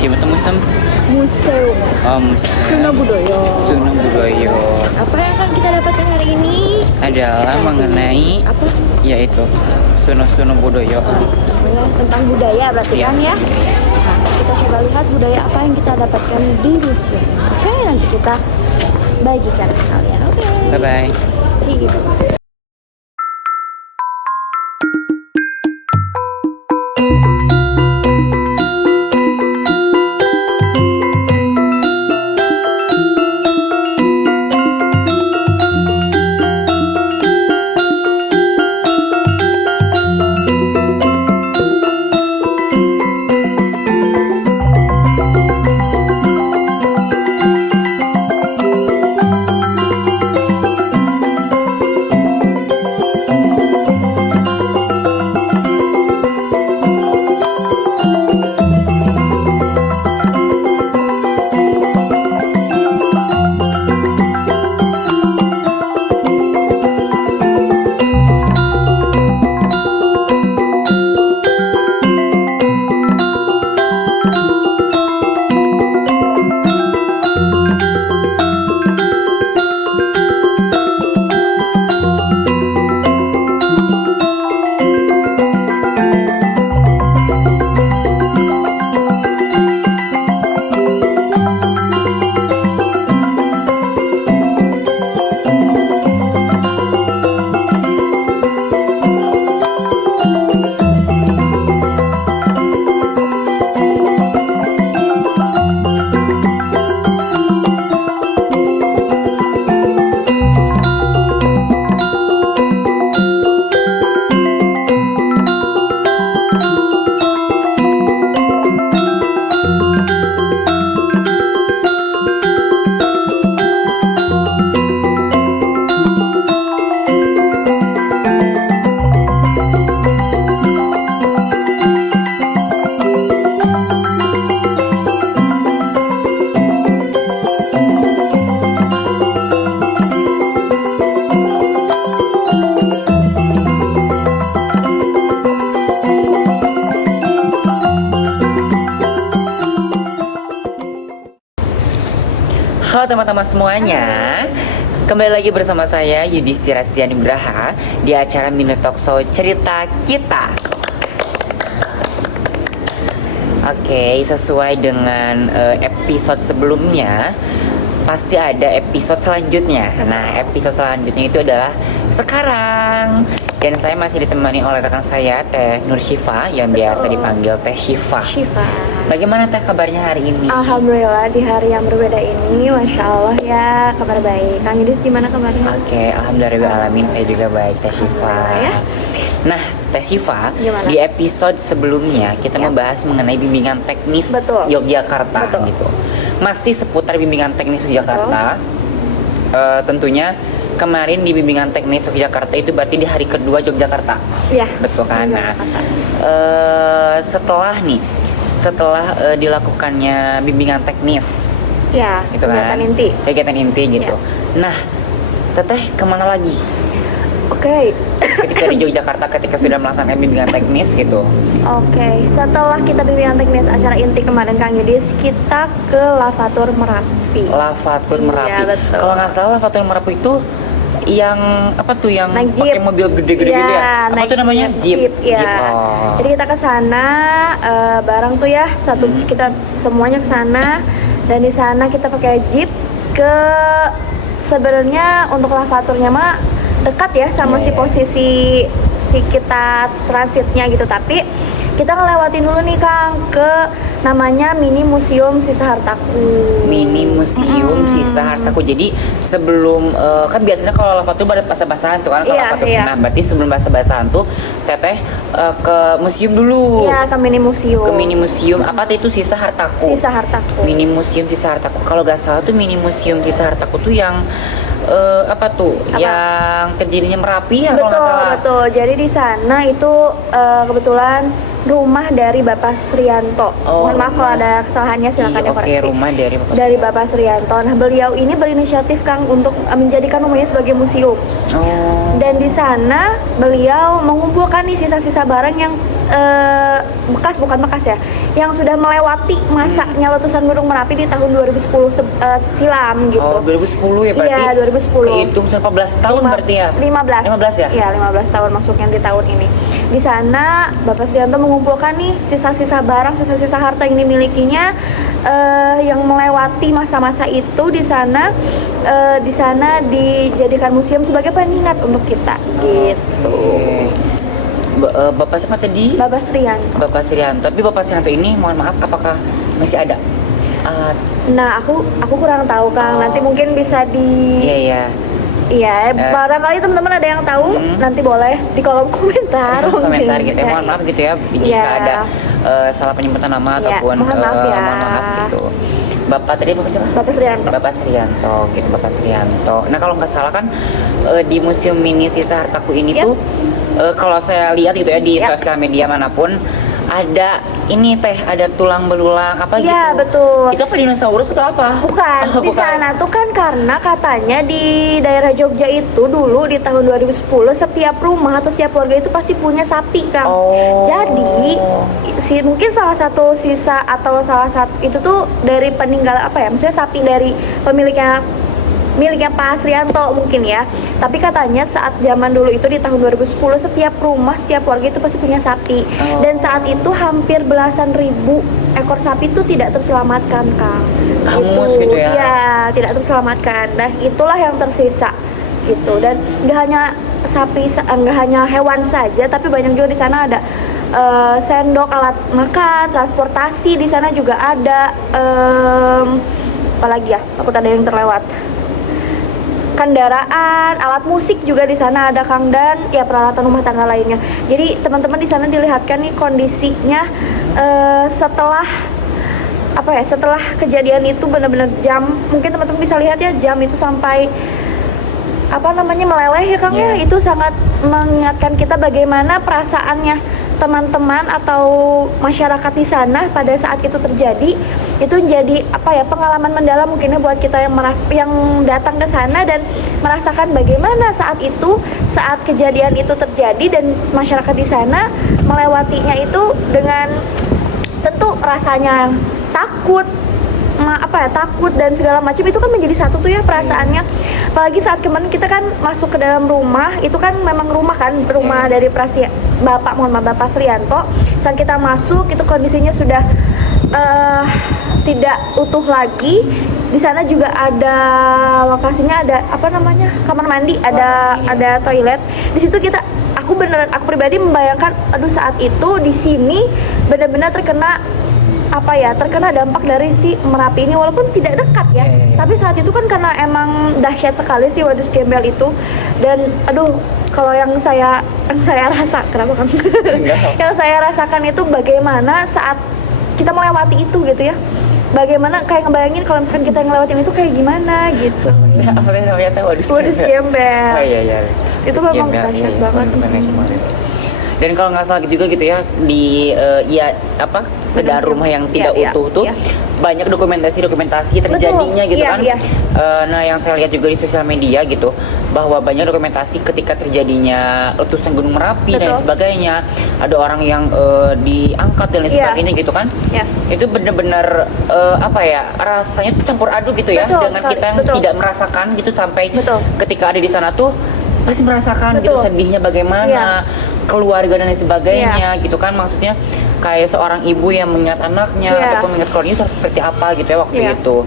Museum atau museum? Museum Oh, museum Suno Budoyo. Suno Budoyo Apa yang akan kita dapatkan hari ini? adalah mengenai Apa? yaitu Suno Budoyo. Tentang budaya berarti Iya. kan ya? Nah, kita coba lihat budaya apa yang kita dapatkan di museum. Oke, nanti kita bagikan ke kalian. Oke. Bye bye. Gitu. Halo teman-teman semuanya, kembali lagi bersama saya Yudhistira Setianugraha di acara Mini Talk Show Cerita Kita. Oke, sesuai dengan episode sebelumnya, pasti ada episode selanjutnya. Nah, episode selanjutnya itu adalah sekarang. Dan saya masih ditemani oleh rekan saya, Teh Nur Syifa, yang biasa dipanggil Teh Syifa. Syifa. Bagaimana Teh kabarnya hari ini? Alhamdulillah di hari yang berbeda ini, Masya Allah ya, kabar baik. Kang Yudhis gimana kabarnya? Oke, alhamdulillah saya juga baik, Teh Syifa. Ya. Nah, Teh Syifa, Gimana? di episode sebelumnya kita membahas mengenai bimbingan teknis Betul. Yogyakarta Betul. gitu. Masih seputar bimbingan teknis Yogyakarta. Tentunya kemarin di bimbingan teknis Yogyakarta itu berarti di hari kedua Yogyakarta. Iya. Betul kan? Nah, Yogyakarta. setelah dilakukannya bimbingan teknis Ya, gitu kan? Kegiatan inti gitu. Nah, Teteh kemana lagi? Oke. Ketika di Yogyakarta, ketika sudah melaksanakan bimbingan teknis gitu. Oke, setelah kita bimbingan teknis acara inti kemarin Kang Yudis, kita ke Lavatur Merapi. Lavatur Iya, Merapi. betul. Kalau nggak salah Lavatur Merapi itu yang apa tuh yang Naik pakai jeep. mobil gede-gede gitu ya? Apa naik tuh namanya? Jeep. ya. Jeep. Oh. Jadi kita ke sana bareng tuh ya, kita semuanya ke sana dan di sana kita pakai jeep ke sebenarnya untuk Lavaturnya mah dekat ya sama si posisi si kita transitnya gitu, tapi kita ngelewatin dulu nih Kang ke namanya Mini Museum Sisa Hartaku. Mini Museum Sisa Hartaku. Jadi sebelum kan biasanya kalau Lavatur ada basah-basahan tuh kan kalau Iya, Lavatur. iya. Nah, berarti sebelum basah-basahan tuh Teteh ke museum dulu. Iya, ke Mini Museum. Ke Mini Museum apa tuh itu Sisa Hartaku. Sisa Hartaku. Mini Museum Sisa Hartaku. Kalau nggak salah tuh Mini Museum Sisa Hartaku tuh yang apa tuh? Apa? Yang terjadinya Merapi ya kalau nggak Betul, salah. betul. Jadi di sana itu kebetulan rumah dari Bapak Srianto. Oh, Mohon maaf kalau rumah. ada kesalahannya, silakan Iya, dikoreksi. oke, rumah dari Bapak Dari Srianto. Bapak Srianto. Nah, beliau ini berinisiatif Kang untuk menjadikan rumahnya sebagai museum. Oh. Dan di sana beliau mengumpulkan nih sisa-sisa barang yang bukan bekas ya, yang sudah melewati masanya letusan Gunung Merapi di tahun 2010 silam gitu. Oh, 2010 ya berarti? Iya, 2010. Kehitung 14 tahun berarti ya? 15. 15 ya? Iya, 15 tahun masuknya di tahun ini. Di sana Bapak Srianto mengumpulkan nih sisa-sisa barang, sisa-sisa harta yang dimilikinya yang melewati masa-masa itu di sana dijadikan museum sebagai pengingat untuk kita gitu. Bapak siapa tadi? Bapak Srianto. Bapak Srianto. Tapi Bapak Srianto ini mohon maaf apakah masih ada? Nah, aku kurang tahu Kang. Oh. Nanti mungkin bisa Iya. Iya, barangkali teman-teman ada yang tahu, nanti boleh di kolom komentar. Komentar mungkin. gitu ya. Mohon maaf gitu ya jika Iya. ada salah penyebutan nama Iya, ataupun mohon maaf ya. mohon maaf gitu. Bapak tadi Bapak siapa? Bapak Srianto. Bapak Srianto gitu, Bapak Srianto. Nah, kalau nggak salah kan di Museum Mini Sisa Hartaku ini Yap. tuh kalau saya lihat gitu ya di Yap. sosial media manapun ada ini teh, ada tulang belulang apa gitu. Iya, betul. Itu apa dinosaurus atau apa? Bukan, Oh, di sana tuh kan karena katanya di daerah Jogja itu dulu di tahun 2010 setiap rumah atau setiap keluarga itu pasti punya sapi Kang. Oh. Jadi mungkin salah satu sisa atau salah satu itu tuh dari peninggalan apa ya? Maksudnya sapi dari miliknya Pak Srianto mungkin ya. Tapi katanya saat zaman dulu itu di tahun 2010 setiap rumah, setiap keluarga itu pasti punya sapi. Dan saat itu hampir belasan ribu ekor sapi itu tidak terselamatkan Kang. Hangus gitu ya? Iya, tidak terselamatkan. Nah, itulah yang tersisa gitu. Dan nggak hanya sapi, nggak hanya hewan saja, tapi banyak juga di sana ada sendok, alat makan, transportasi di sana juga ada. Apalagi ya? Takut ada yang terlewat. Kendaraan, alat musik juga di sana ada Kang, dan ya peralatan rumah tangga lainnya. Jadi teman-teman di sana dilihatkan nih kondisinya setelah kejadian itu benar-benar jam, mungkin teman-teman bisa lihat ya, jam itu sampai meleleh ya Kang ya. Itu sangat mengingatkan kita bagaimana perasaannya teman-teman atau masyarakat di sana pada saat itu terjadi. Itu jadi pengalaman mendalam mungkinnya buat kita yang datang ke sana dan merasakan bagaimana saat kejadian itu terjadi dan masyarakat di sana melewatinya itu dengan tentu rasanya takut, takut dan segala macam. Itu kan menjadi satu tuh ya perasaannya. Apalagi saat kemarin kita kan masuk ke dalam rumah, itu kan memang rumah dari Bapak Srianto. Saat kita masuk itu kondisinya sudah tidak utuh lagi. Di sana juga ada lokasinya, ada kamar mandi, ada toilet. Di situ aku pribadi membayangkan, saat itu di sini benar-benar terkena dampak dari si Merapi ini, walaupun tidak dekat ya. Tapi saat itu kan karena emang dahsyat sekali sih Wadus Gembel itu. Dan kalau yang saya rasa, kenapa kan? Yang saya rasakan itu bagaimana saat kita melewati itu gitu ya. bagaimana kayak ngebayangin kalau misalkan kita ngelewatin itu kayak gimana gitu. Apa namanya tuh Wadus Gembel. Oh iya. Itu Wadus memang Gembel, dahsyat iya, banget. Dan kalau nggak salah juga gitu ya di gedung rumah yang tidak Iya, utuh tuh iya. banyak dokumentasi terjadinya Betul, gitu iya, kan. iya. Nah yang saya lihat juga di sosial media gitu bahwa banyak dokumentasi ketika terjadinya letusan Gunung Merapi dan Betul. sebagainya, ada orang yang diangkat dan lain Iya. sebagainya gitu kan. Iya. Itu benar-benar rasanya tuh campur aduk gitu ya Betul dengan sekali, kita yang betul. tidak merasakan gitu sampai Betul. ketika ada di sana tuh pasti merasakan gitu Betul. sedihnya bagaimana, Iya. keluarga dan lain sebagainya gitu kan, maksudnya kayak seorang ibu yang mengingat anaknya Iya. ataupun mengingat keluarganya seperti apa gitu ya waktu Iya. itu.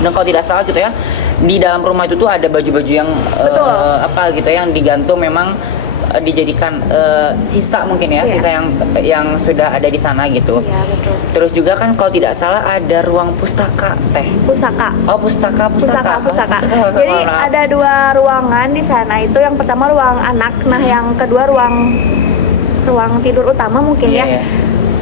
Dan kalau tidak salah gitu ya di dalam rumah itu tuh ada baju-baju yang Betul. gitu yang digantung memang dijadikan sisa mungkin ya, Iya. sisa yang sudah ada di sana gitu. Iya, betul. Terus juga kan kalau tidak salah ada ruang pustaka teh. Pusaka. Oh pustaka. Pusaka. Oh, Jadi maaf. ada 2 ruangan di sana. Itu yang pertama ruang anak, nah yang kedua ruang tidur utama mungkin Iya, ya. iya.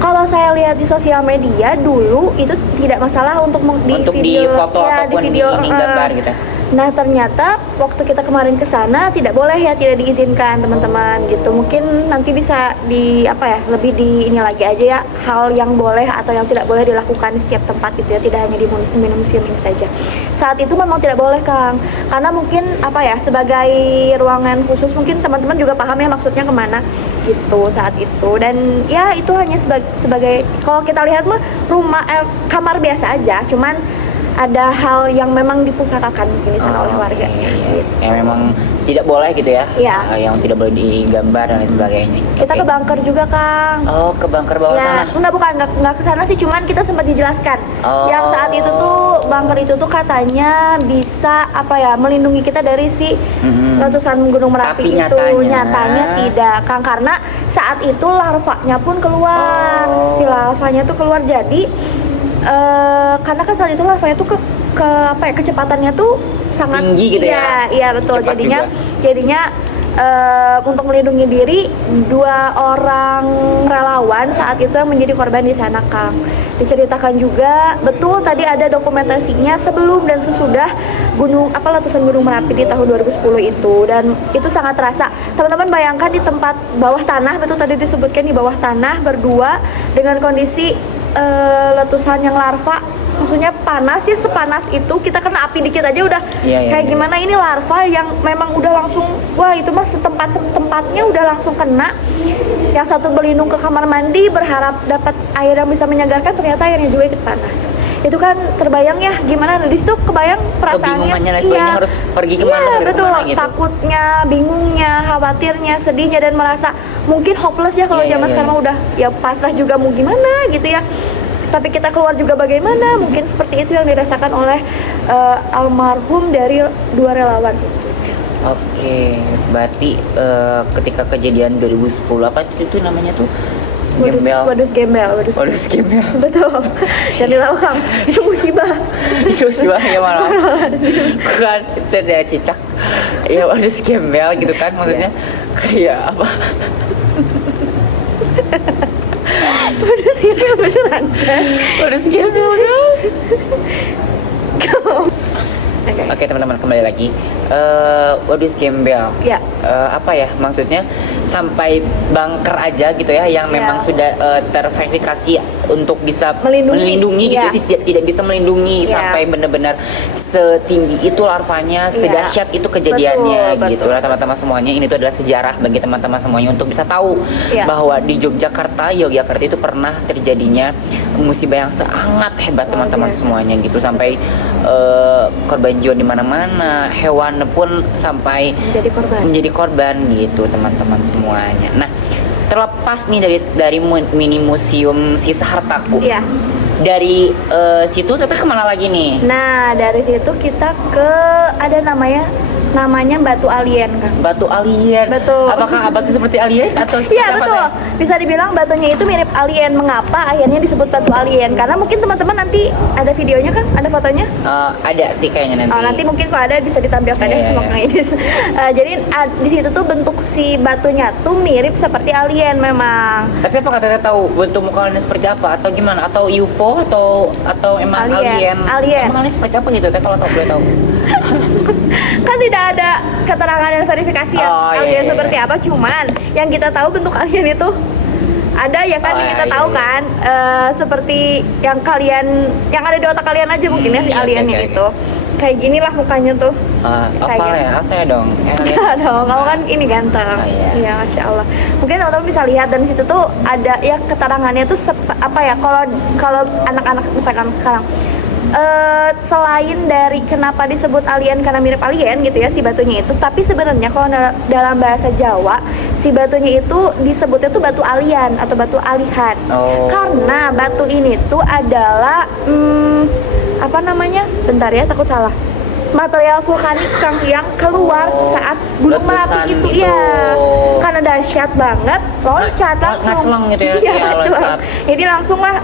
Kalau saya lihat di sosial media dulu itu tidak masalah untuk Untuk di video, foto ya, ataupun di ini gambar gitu. Nah ternyata waktu kita kemarin ke sana tidak boleh ya, tidak diizinkan teman-teman gitu. Mungkin nanti bisa lebih di ini lagi aja ya, hal yang boleh atau yang tidak boleh dilakukan di setiap tempat gitu ya, tidak hanya di museum ini saja. Saat itu memang tidak boleh Kang, karena mungkin sebagai ruangan khusus, mungkin teman-teman juga paham ya maksudnya kemana gitu saat itu. Dan ya itu hanya sebagai kalau kita lihat mah kamar biasa aja, cuman ada hal yang memang dipusakakan mungkin di sana oleh warga. Iya. Yang memang tidak boleh gitu ya. Iya. Yang tidak boleh digambar dan lain sebagainya. Kita Oke. ke bunker juga Kang. Oh, ke bunker bawah Ya, tanah. nggak ke sana sih, cuman kita sempat dijelaskan. Oh. Yang saat itu tuh bunker itu tuh katanya bisa melindungi kita dari si Mm-mm. letusan Gunung Tapi Merapi itu. Nyatanya tidak, Kang, karena saat itu larvanya pun keluar. Oh. Si larvanya tuh keluar, jadi karena kan saat itu larvanya tuh kecepatannya tuh sangat Tinggi gitu ya? Iya betul. Cepat Jadinya untuk melindungi diri 2 orang relawan saat itu yang menjadi korban di sana Kang. Diceritakan juga betul tadi ada dokumentasinya sebelum dan sesudah letusan Gunung Merapi di tahun 2010 itu, dan itu sangat terasa. Teman-teman bayangkan di tempat bawah tanah, betul tadi disebutkan di bawah tanah berdua dengan kondisi letusan yang larva, maksudnya panas ya, sepanas itu kita kena api dikit aja udah kayak gimana. Ini larva yang memang udah langsung, wah itu mah setempatnya udah langsung kena. Yang satu berlindung ke kamar mandi berharap dapat air yang bisa menyegarkan, ternyata airnya juga ikut panas. Itu kan terbayang ya gimana, di situ kebayang perasaannya. Kebingungannya dan sebagainya, harus pergi kemana, Iya dari betul, kemana gitu. takutnya, bingungnya, khawatirnya, sedihnya, dan merasa mungkin hopeless ya kalau zaman sekarang udah ya pasrah juga mau gimana gitu ya. Tapi kita keluar juga bagaimana, mungkin seperti itu yang dirasakan oleh almarhum dari 2 relawan itu. Oke, berarti ketika kejadian 2010 apa itu namanya tuh? Wadus Gembel. Wadus Gembel. Betul. Dan dilakukan itu musibah. Itu musibah ya malah. Kan itu ada cicak. Ya Wadus Gembel gitu kan, maksudnya kayak apa? Wadus Gembel beneran kan? Wadus Gembel kan? Oke. Oke teman-teman, kembali lagi. Wadus Gembel. Ya. Maksudnya sampai bunker aja gitu ya, yang memang sudah terverifikasi untuk bisa melindungi Ya. gitu, tidak bisa melindungi Ya. sampai benar-benar setinggi itu larvanya, sedahsyat itu kejadiannya. Betul, gitu lah teman-teman semuanya. Ini tuh adalah sejarah bagi teman-teman semuanya untuk bisa tahu Ya. bahwa di Yogyakarta itu pernah terjadinya musibah yang sangat hebat teman-teman biasa. semuanya gitu, sampai korban jiwa di mana-mana, hewan pun sampai menjadi korban gitu teman-teman semuanya. Nah, terlepas nih dari mini museum Sisa Hartaku. Iya. Dari situ kita kemana lagi nih? Nah, dari situ kita ke ada namanya namanya batu alien, Kang. Batu alien. Betul. Apakah batu seperti alien atau seperti Iya apa, betul, Teh? bisa dibilang batunya itu mirip alien. Mengapa akhirnya disebut batu alien? Karena mungkin teman-teman nanti ada videonya kan, ada fotonya. Ada sih kayaknya nanti. Oh, nanti mungkin kalau ada bisa ditampilkan Iya, ya sama iya. Kang Idis. Jadi di situ tuh bentuk si batunya tuh mirip seperti alien memang. Tapi apakah Teteh tahu bentuk muka alien seperti apa atau gimana? Atau UFO atau emang Alien. alien? Alien. Emang alien seperti apa gitu Teh kalau tahu boleh tahu? Kan tidak ada keterangan dan verifikasi ya Oh, iya, alien iya, seperti iya. apa. Cuman yang kita tahu bentuk alien itu ada ya kan, Oh, yang kita iya, tahu iya. kan seperti yang ada di otak kalian aja mungkin ya si iya, aliennya oke, oke, itu. Kayak gini lah mukanya tuh. Kayak Apa gitu. ya? Saya dong. Iya dong, kamu kan ini ganteng. Oh, iya. Iya, masya Allah. Mungkin teman-teman bisa lihat dan di situ tuh ada ya keterangannya tuh apa ya? Kalau anak-anak, bukan anak sekarang. Selain dari kenapa disebut alien karena mirip alien gitu ya si batunya itu, tapi sebenarnya kalau dalam bahasa Jawa si batunya itu disebutnya tuh batu alian atau batu alihan. Oh. Karena batu ini tuh adalah apa namanya? Bentar ya, takut salah. Material vulkanik Kang yang keluar saat gunung letusan Merapi itu itu. ya, karena dahsyat banget, loncat langsung. Ngacleng gitu ya, Iya, iya, ngacleng. loncat. Jadi langsung lah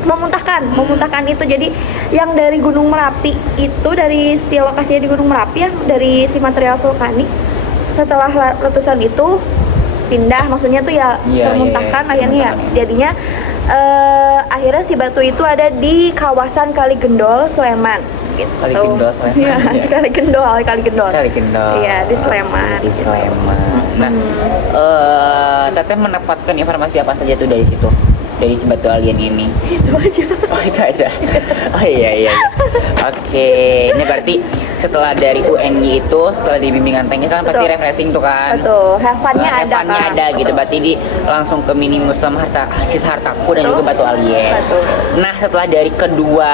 memuntahkan itu. Jadi yang dari Gunung Merapi itu, dari si lokasinya di Gunung Merapi ya, dari si material vulkanik, setelah letusan itu pindah, maksudnya tuh ya Iya, termuntahkan iya, akhirnya ya. termuntahkan. Jadinya akhirnya si batu itu ada di kawasan Kaligendol, Sleman gitu. Kaligendol, Sleman. Iya, di Kaligendol. Kali kendor. Iya, di Sleman. Di Sleman. Nah, Teteh mendapatkan informasi apa saja tuh dari situ? Dari si batu alien ini? Itu aja. Oh itu aja. Oh iya. Oke, ini berarti setelah dari UNY itu, setelah di bimbingan teknis kan pasti Betul. refreshing tuh kan? Betul, have fun-nya ada, Have-fun-nya Kang. ada gitu, Betul. berarti di langsung ke mini museum Sis Hartaku dan Betul. juga batu alien. Betul. Nah setelah dari kedua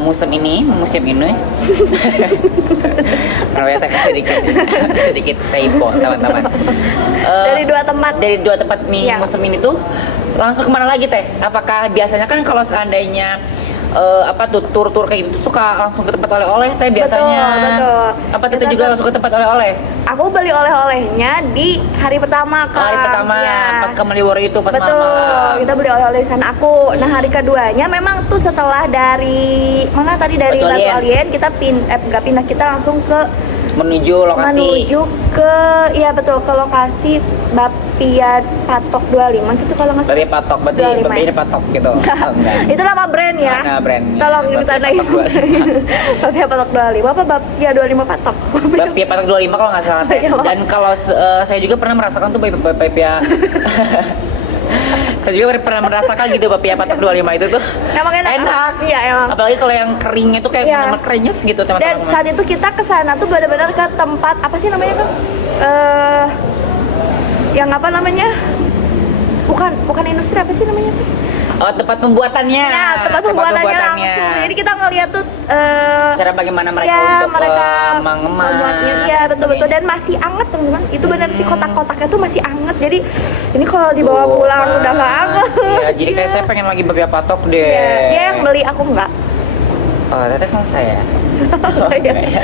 museum ini ternyata sedikit typo teman-teman. Dari dua tempat. Dari dua tempat mini Iya. museum ini tuh langsung kemana lagi Teh? Apakah biasanya kan kalau seandainya tur-tur kayak gitu tuh suka langsung ke tempat oleh-oleh Teh biasanya? Betul. Apa Teh Kita juga kan- langsung ke tempat oleh-oleh? Aku beli oleh-olehnya di hari pertama, Kang. Hari pertama Iya. pas ke Maliworo itu pas Betul, malam-malam. kita beli oleh-oleh di sana aku. Nah, hari keduanya memang tuh setelah dari mana tadi, dari Batu Batu Alien. Alien kita nggak pindah, kita langsung menuju lokasi. ke iya betul, ke lokasi Bapia Patok 25 gitu kalau nggak Babi salah. patok, berarti 25. babinya patok gitu. Oh, enggak. Itu nama brand ya. Nama brandnya. Tolong Bapia ditandain. Patok 25. Bapia Patok 25 apa Bapia 25 Patok? Bapia patok 25 kalau nggak salah Teh. Iya, Pak. Dan kalau saya juga pernah merasakan tuh Bapia saya juga pernah merasakan gitu Bapia patok 25 itu tuh Emang enak. Iya, emang. Apalagi kalau yang keringnya tuh kayak Iya. benar keringnya gitu Dan teman-teman. saat itu kita ke sana tuh benar-benar ke tempat apa sih namanya, Kang? Yang apa namanya? Bukan industri, apa sih namanya? Oh, tempat pembuatannya. Ya, tempat pembuatannya langsung. Jadi kita ngeliat tuh cara bagaimana mereka ya, untuk mereka mengemas. membuatnya. Ya, betul-betul, dan masih anget teman-teman. Itu benar sih, kotak-kotaknya tuh masih anget. Jadi ini kalau dibawa Tuh, pulang kan. udah nggak anget. Iya, jadi kayak Iya. saya pengen lagi Bapia patok deh. Iya, dia yang beli, aku enggak. Oh, Teteh kalau saya. Iya.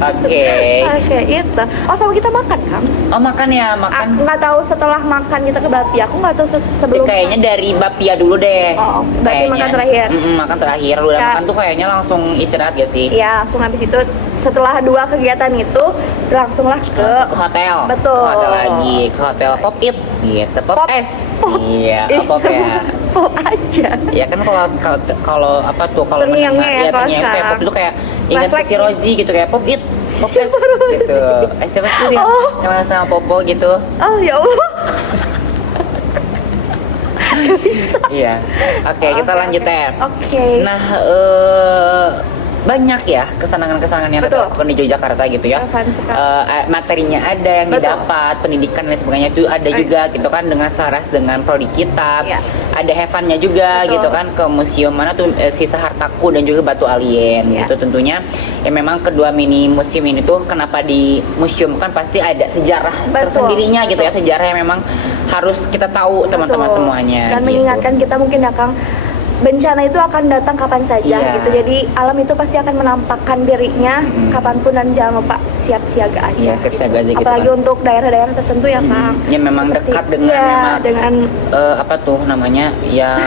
Oke. Oke, itu. Oh, sama kita makan, Kang. Oh, makan ya, Aku makan. nggak tahu setelah makan kita ke Bapia. Aku nggak tahu sebelum. Kayaknya dari Bapia dulu deh. Oh, berarti Kayaknya. makan terakhir. Makan terakhir. Udah Ya. makan tuh kayaknya langsung istirahat gak sih? Iya, langsung habis itu setelah 2 kegiatan itu langsunglah ke Langsung ke hotel. Betul. Ke hotel lagi, ke hotel Pop It gitu, Pop Pop. S. Iya, Pop ya. Pop aja. Ya kan kalau apa tuh kalau Terngiangnya mendengar ya, kalau terngiang kayak sekarang. Pop itu kayak ingat Flashback. si Rozi gitu kayak Pop It, Pop S gitu. Siapa tuh dia? Oh. Sama Popo gitu. Oh ya Allah. Iya. Oke, kita lanjut ya. Oke. Nah, banyak ya kesenangan-kesenangan yang Betul. dilakukan di Yogyakarta gitu ya. Fun sekali. Materinya ada yang Betul. didapat, pendidikan dan sebagainya itu ada juga gitu kan, dengan selaras dengan prodi kita. Iya. Ada have-fun-nya juga Betul. gitu kan, ke museum mana tuh Sisa Hartaku dan juga Batu Alien Iya. gitu tentunya. Ya memang kedua mini museum ini tuh kenapa di museum kan pasti ada sejarah Betul. tersendirinya gitu ya, sejarah yang memang harus kita tahu teman-teman Betul. semuanya. Dan gitu. mengingatkan kita mungkin ya, Kang, bencana itu akan datang kapan saja Iya. gitu. Jadi alam itu pasti akan menampakkan dirinya kapanpun, dan jangan lupa siap siaga aja. Iya, siap siaga aja gitu Apalagi kan. untuk daerah-daerah tertentu ya Kang. Ya memang Seperti- dekat dengan iya, memang dengan apa tuh namanya yang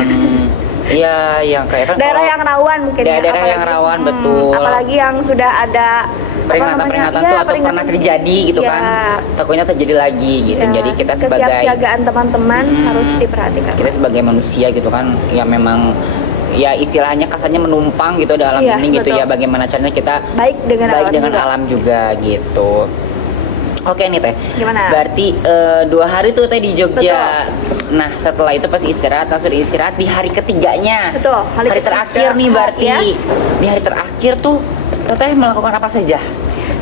iya yang kayak kan daerah kalau yang rawan mungkin ya. daerah yang Apalagi- rawan, betul. Apalagi yang sudah ada peringatan-peringatan iya, tuh atau pernah peringatan. terjadi gitu Iya. kan, takutnya terjadi lagi gitu. Ya, Jadi kita sebagai kesiapsiagaan teman-teman harus diperhatikan. kita sebagai manusia gitu kan, ya memang ya istilahnya kasarnya menumpang gitu di alam Iya, ini gitu betul. ya, bagaimana caranya kita Baik dengan baik alam dengan juga. alam juga gitu. Oke nih Teh, Gimana? berarti 2 hari tuh Teh di Jogja. Nah setelah itu pas istirahat, langsung istirahat di hari ketiganya. Betul, Hari, hari ketiga. terakhir nih berarti. Yes. Di hari terakhir tuh Teteh melakukan apa saja?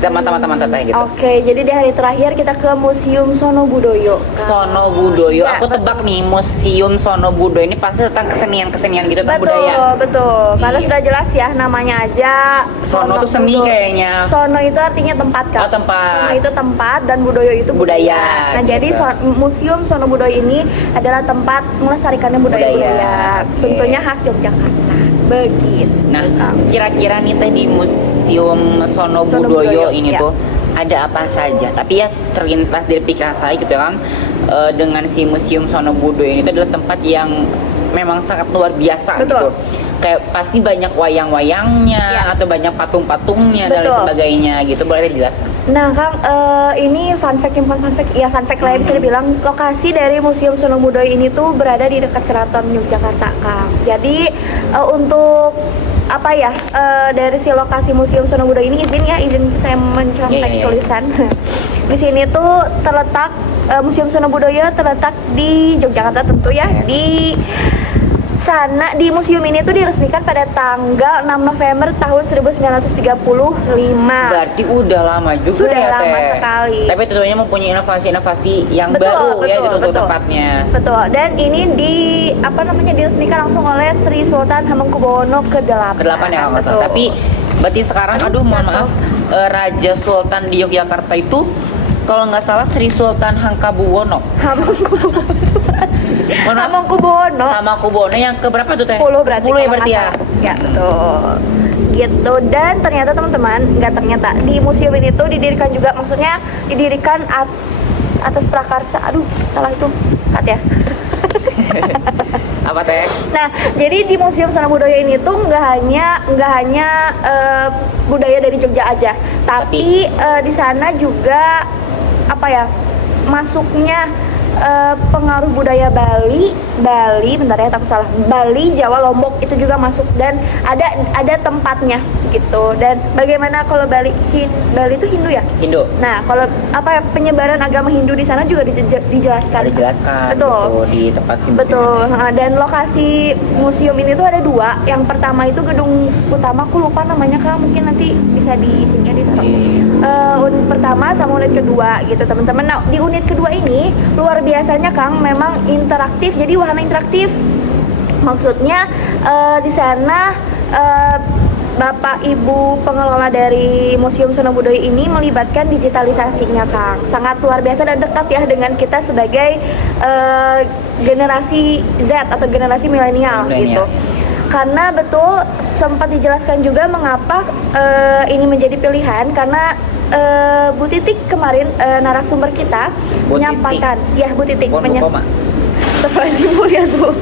Teman-teman Teteh gitu. Oke, jadi di hari terakhir kita ke Museum Sono Budoyo. Sono Budoyo, Ya, aku tebak nih Museum Sono Budoyo ini pasti tentang kesenian-kesenian gitu, tentang Betul, budaya. betul. Karena Iya. sudah jelas ya namanya aja. Sono tuh seni Budoyo. kayaknya. Sono itu artinya tempat kan. Oh, tempat. Sono itu tempat dan Budoyo itu Budaya, Nah, gitu. jadi Museum Sono Budoyo ini adalah tempat melestarikannya budaya-budaya. Budaya, oke. Tentunya khas Yogyakarta. Begitu. Nah, Kang. kira-kira nih Teh di Museum Sono Sono Budoyo Budoyo, ini ya. tuh ada apa saja? Tapi ya terlintas dari pikiran saya gitu kan, dengan si Museum Sono Budoyo ini tuh adalah tempat yang memang sangat luar biasa gitu. Betul. Kayak pasti banyak wayang-wayangnya Ya. atau banyak patung-patungnya dan lain Betul. sebagainya gitu. Boleh dijelaskan? Nah, Kang, ini fun fact yang bukan fun fact, ya fun fact lah ya, bisa dibilang lokasi dari Museum Sono Budoyo ini tuh berada di dekat Keraton Yogyakarta, Kang. Jadi untuk apa ya, dari si lokasi Museum Sono Budoyo ini izin saya mencontek Iya, iya, iya. tulisan. Di sini tuh terletak Museum Sono Budoyo terletak di Yogyakarta tentu ya, di sana. Di museum ini tuh diresmikan pada tanggal 6 November tahun 1935. Berarti udah lama juga Sudah ya lama Teh. sekali. Tapi tentunya mempunyai inovasi-inovasi yang Betul, baru ya betul, gitu untuk betul. tempatnya. Betul. Dan ini diresmikan langsung oleh Sri Sultan Hamengkubuwono ke-8. Ke-8 ya kalau nggak salah. Betul. Tapi berarti sekarang aduh mohon maaf, Raja Sultan di Yogyakarta itu kalau nggak salah Sri Sultan Hamengkubuwono. Mohon maaf, Hamengkubuwono Hamengkubuwono yang keberapa tuh Teh? 10 berarti. 10 ya kalau berarti ya. nggak salah. Ya, betul. Gitu. Dan ternyata teman-teman, nggak ternyata di museum ini tuh didirikan juga, maksudnya didirikan atas prakarsa. Aduh, salah itu. Cut ya. Apa Teh? Nah, jadi di Museum Sono Budoyo ini tuh nggak hanya budaya dari Jogja aja, tapi di sana juga apa ya, masuknya pengaruh budaya Bali, bentar ya, takut salah. Bali, Jawa, Lombok itu juga masuk, dan ada tempatnya gitu. Dan bagaimana kalau Bali itu Hindu ya? Hindu. Nah, kalau apa ya, penyebaran agama Hindu di sana juga dijelaskan. Dijelaskan Betul. gitu di tempat si Betul, museum. dan lokasi museum ini tuh ada 2. Yang pertama itu gedung utama, aku lupa namanya Kang, mungkin nanti bisa di sini ditaruh. Unit pertama sama unit kedua gitu teman-teman. Nah, di unit kedua ini luar biasanya Kang, memang interaktif, jadi wahana interaktif. Maksudnya di sana Bapak Ibu pengelola dari Museum Sono Budoyo ini melibatkan digitalisasinya Kang. Sangat luar biasa dan dekat ya dengan kita sebagai generasi Z atau generasi milenial gitu. Karena betul sempat dijelaskan juga mengapa ini menjadi pilihan, karena Bu Titik kemarin narasumber kita Bu menyampaikan, ya Bu Titik Astagfirullahaladzim, mulia tuh.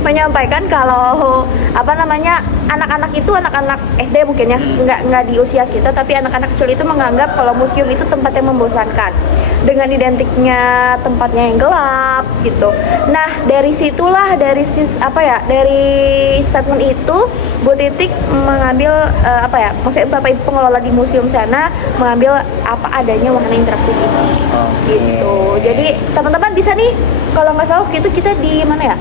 menyampaikan kalau apa namanya, anak-anak itu anak-anak SD mungkin ya, nggak di usia kita, tapi anak-anak kecil itu menganggap kalau museum itu tempat yang membosankan dengan identiknya tempatnya yang gelap gitu. Nah, dari situlah dari statement itu Bu Titik mengambil maksudnya Bapak Ibu pengelola di museum sana mengambil apa adanya wahana interaktif ini. Gitu. Jadi teman-teman bisa nih, kalau nggak salah gitu kita di mana ya,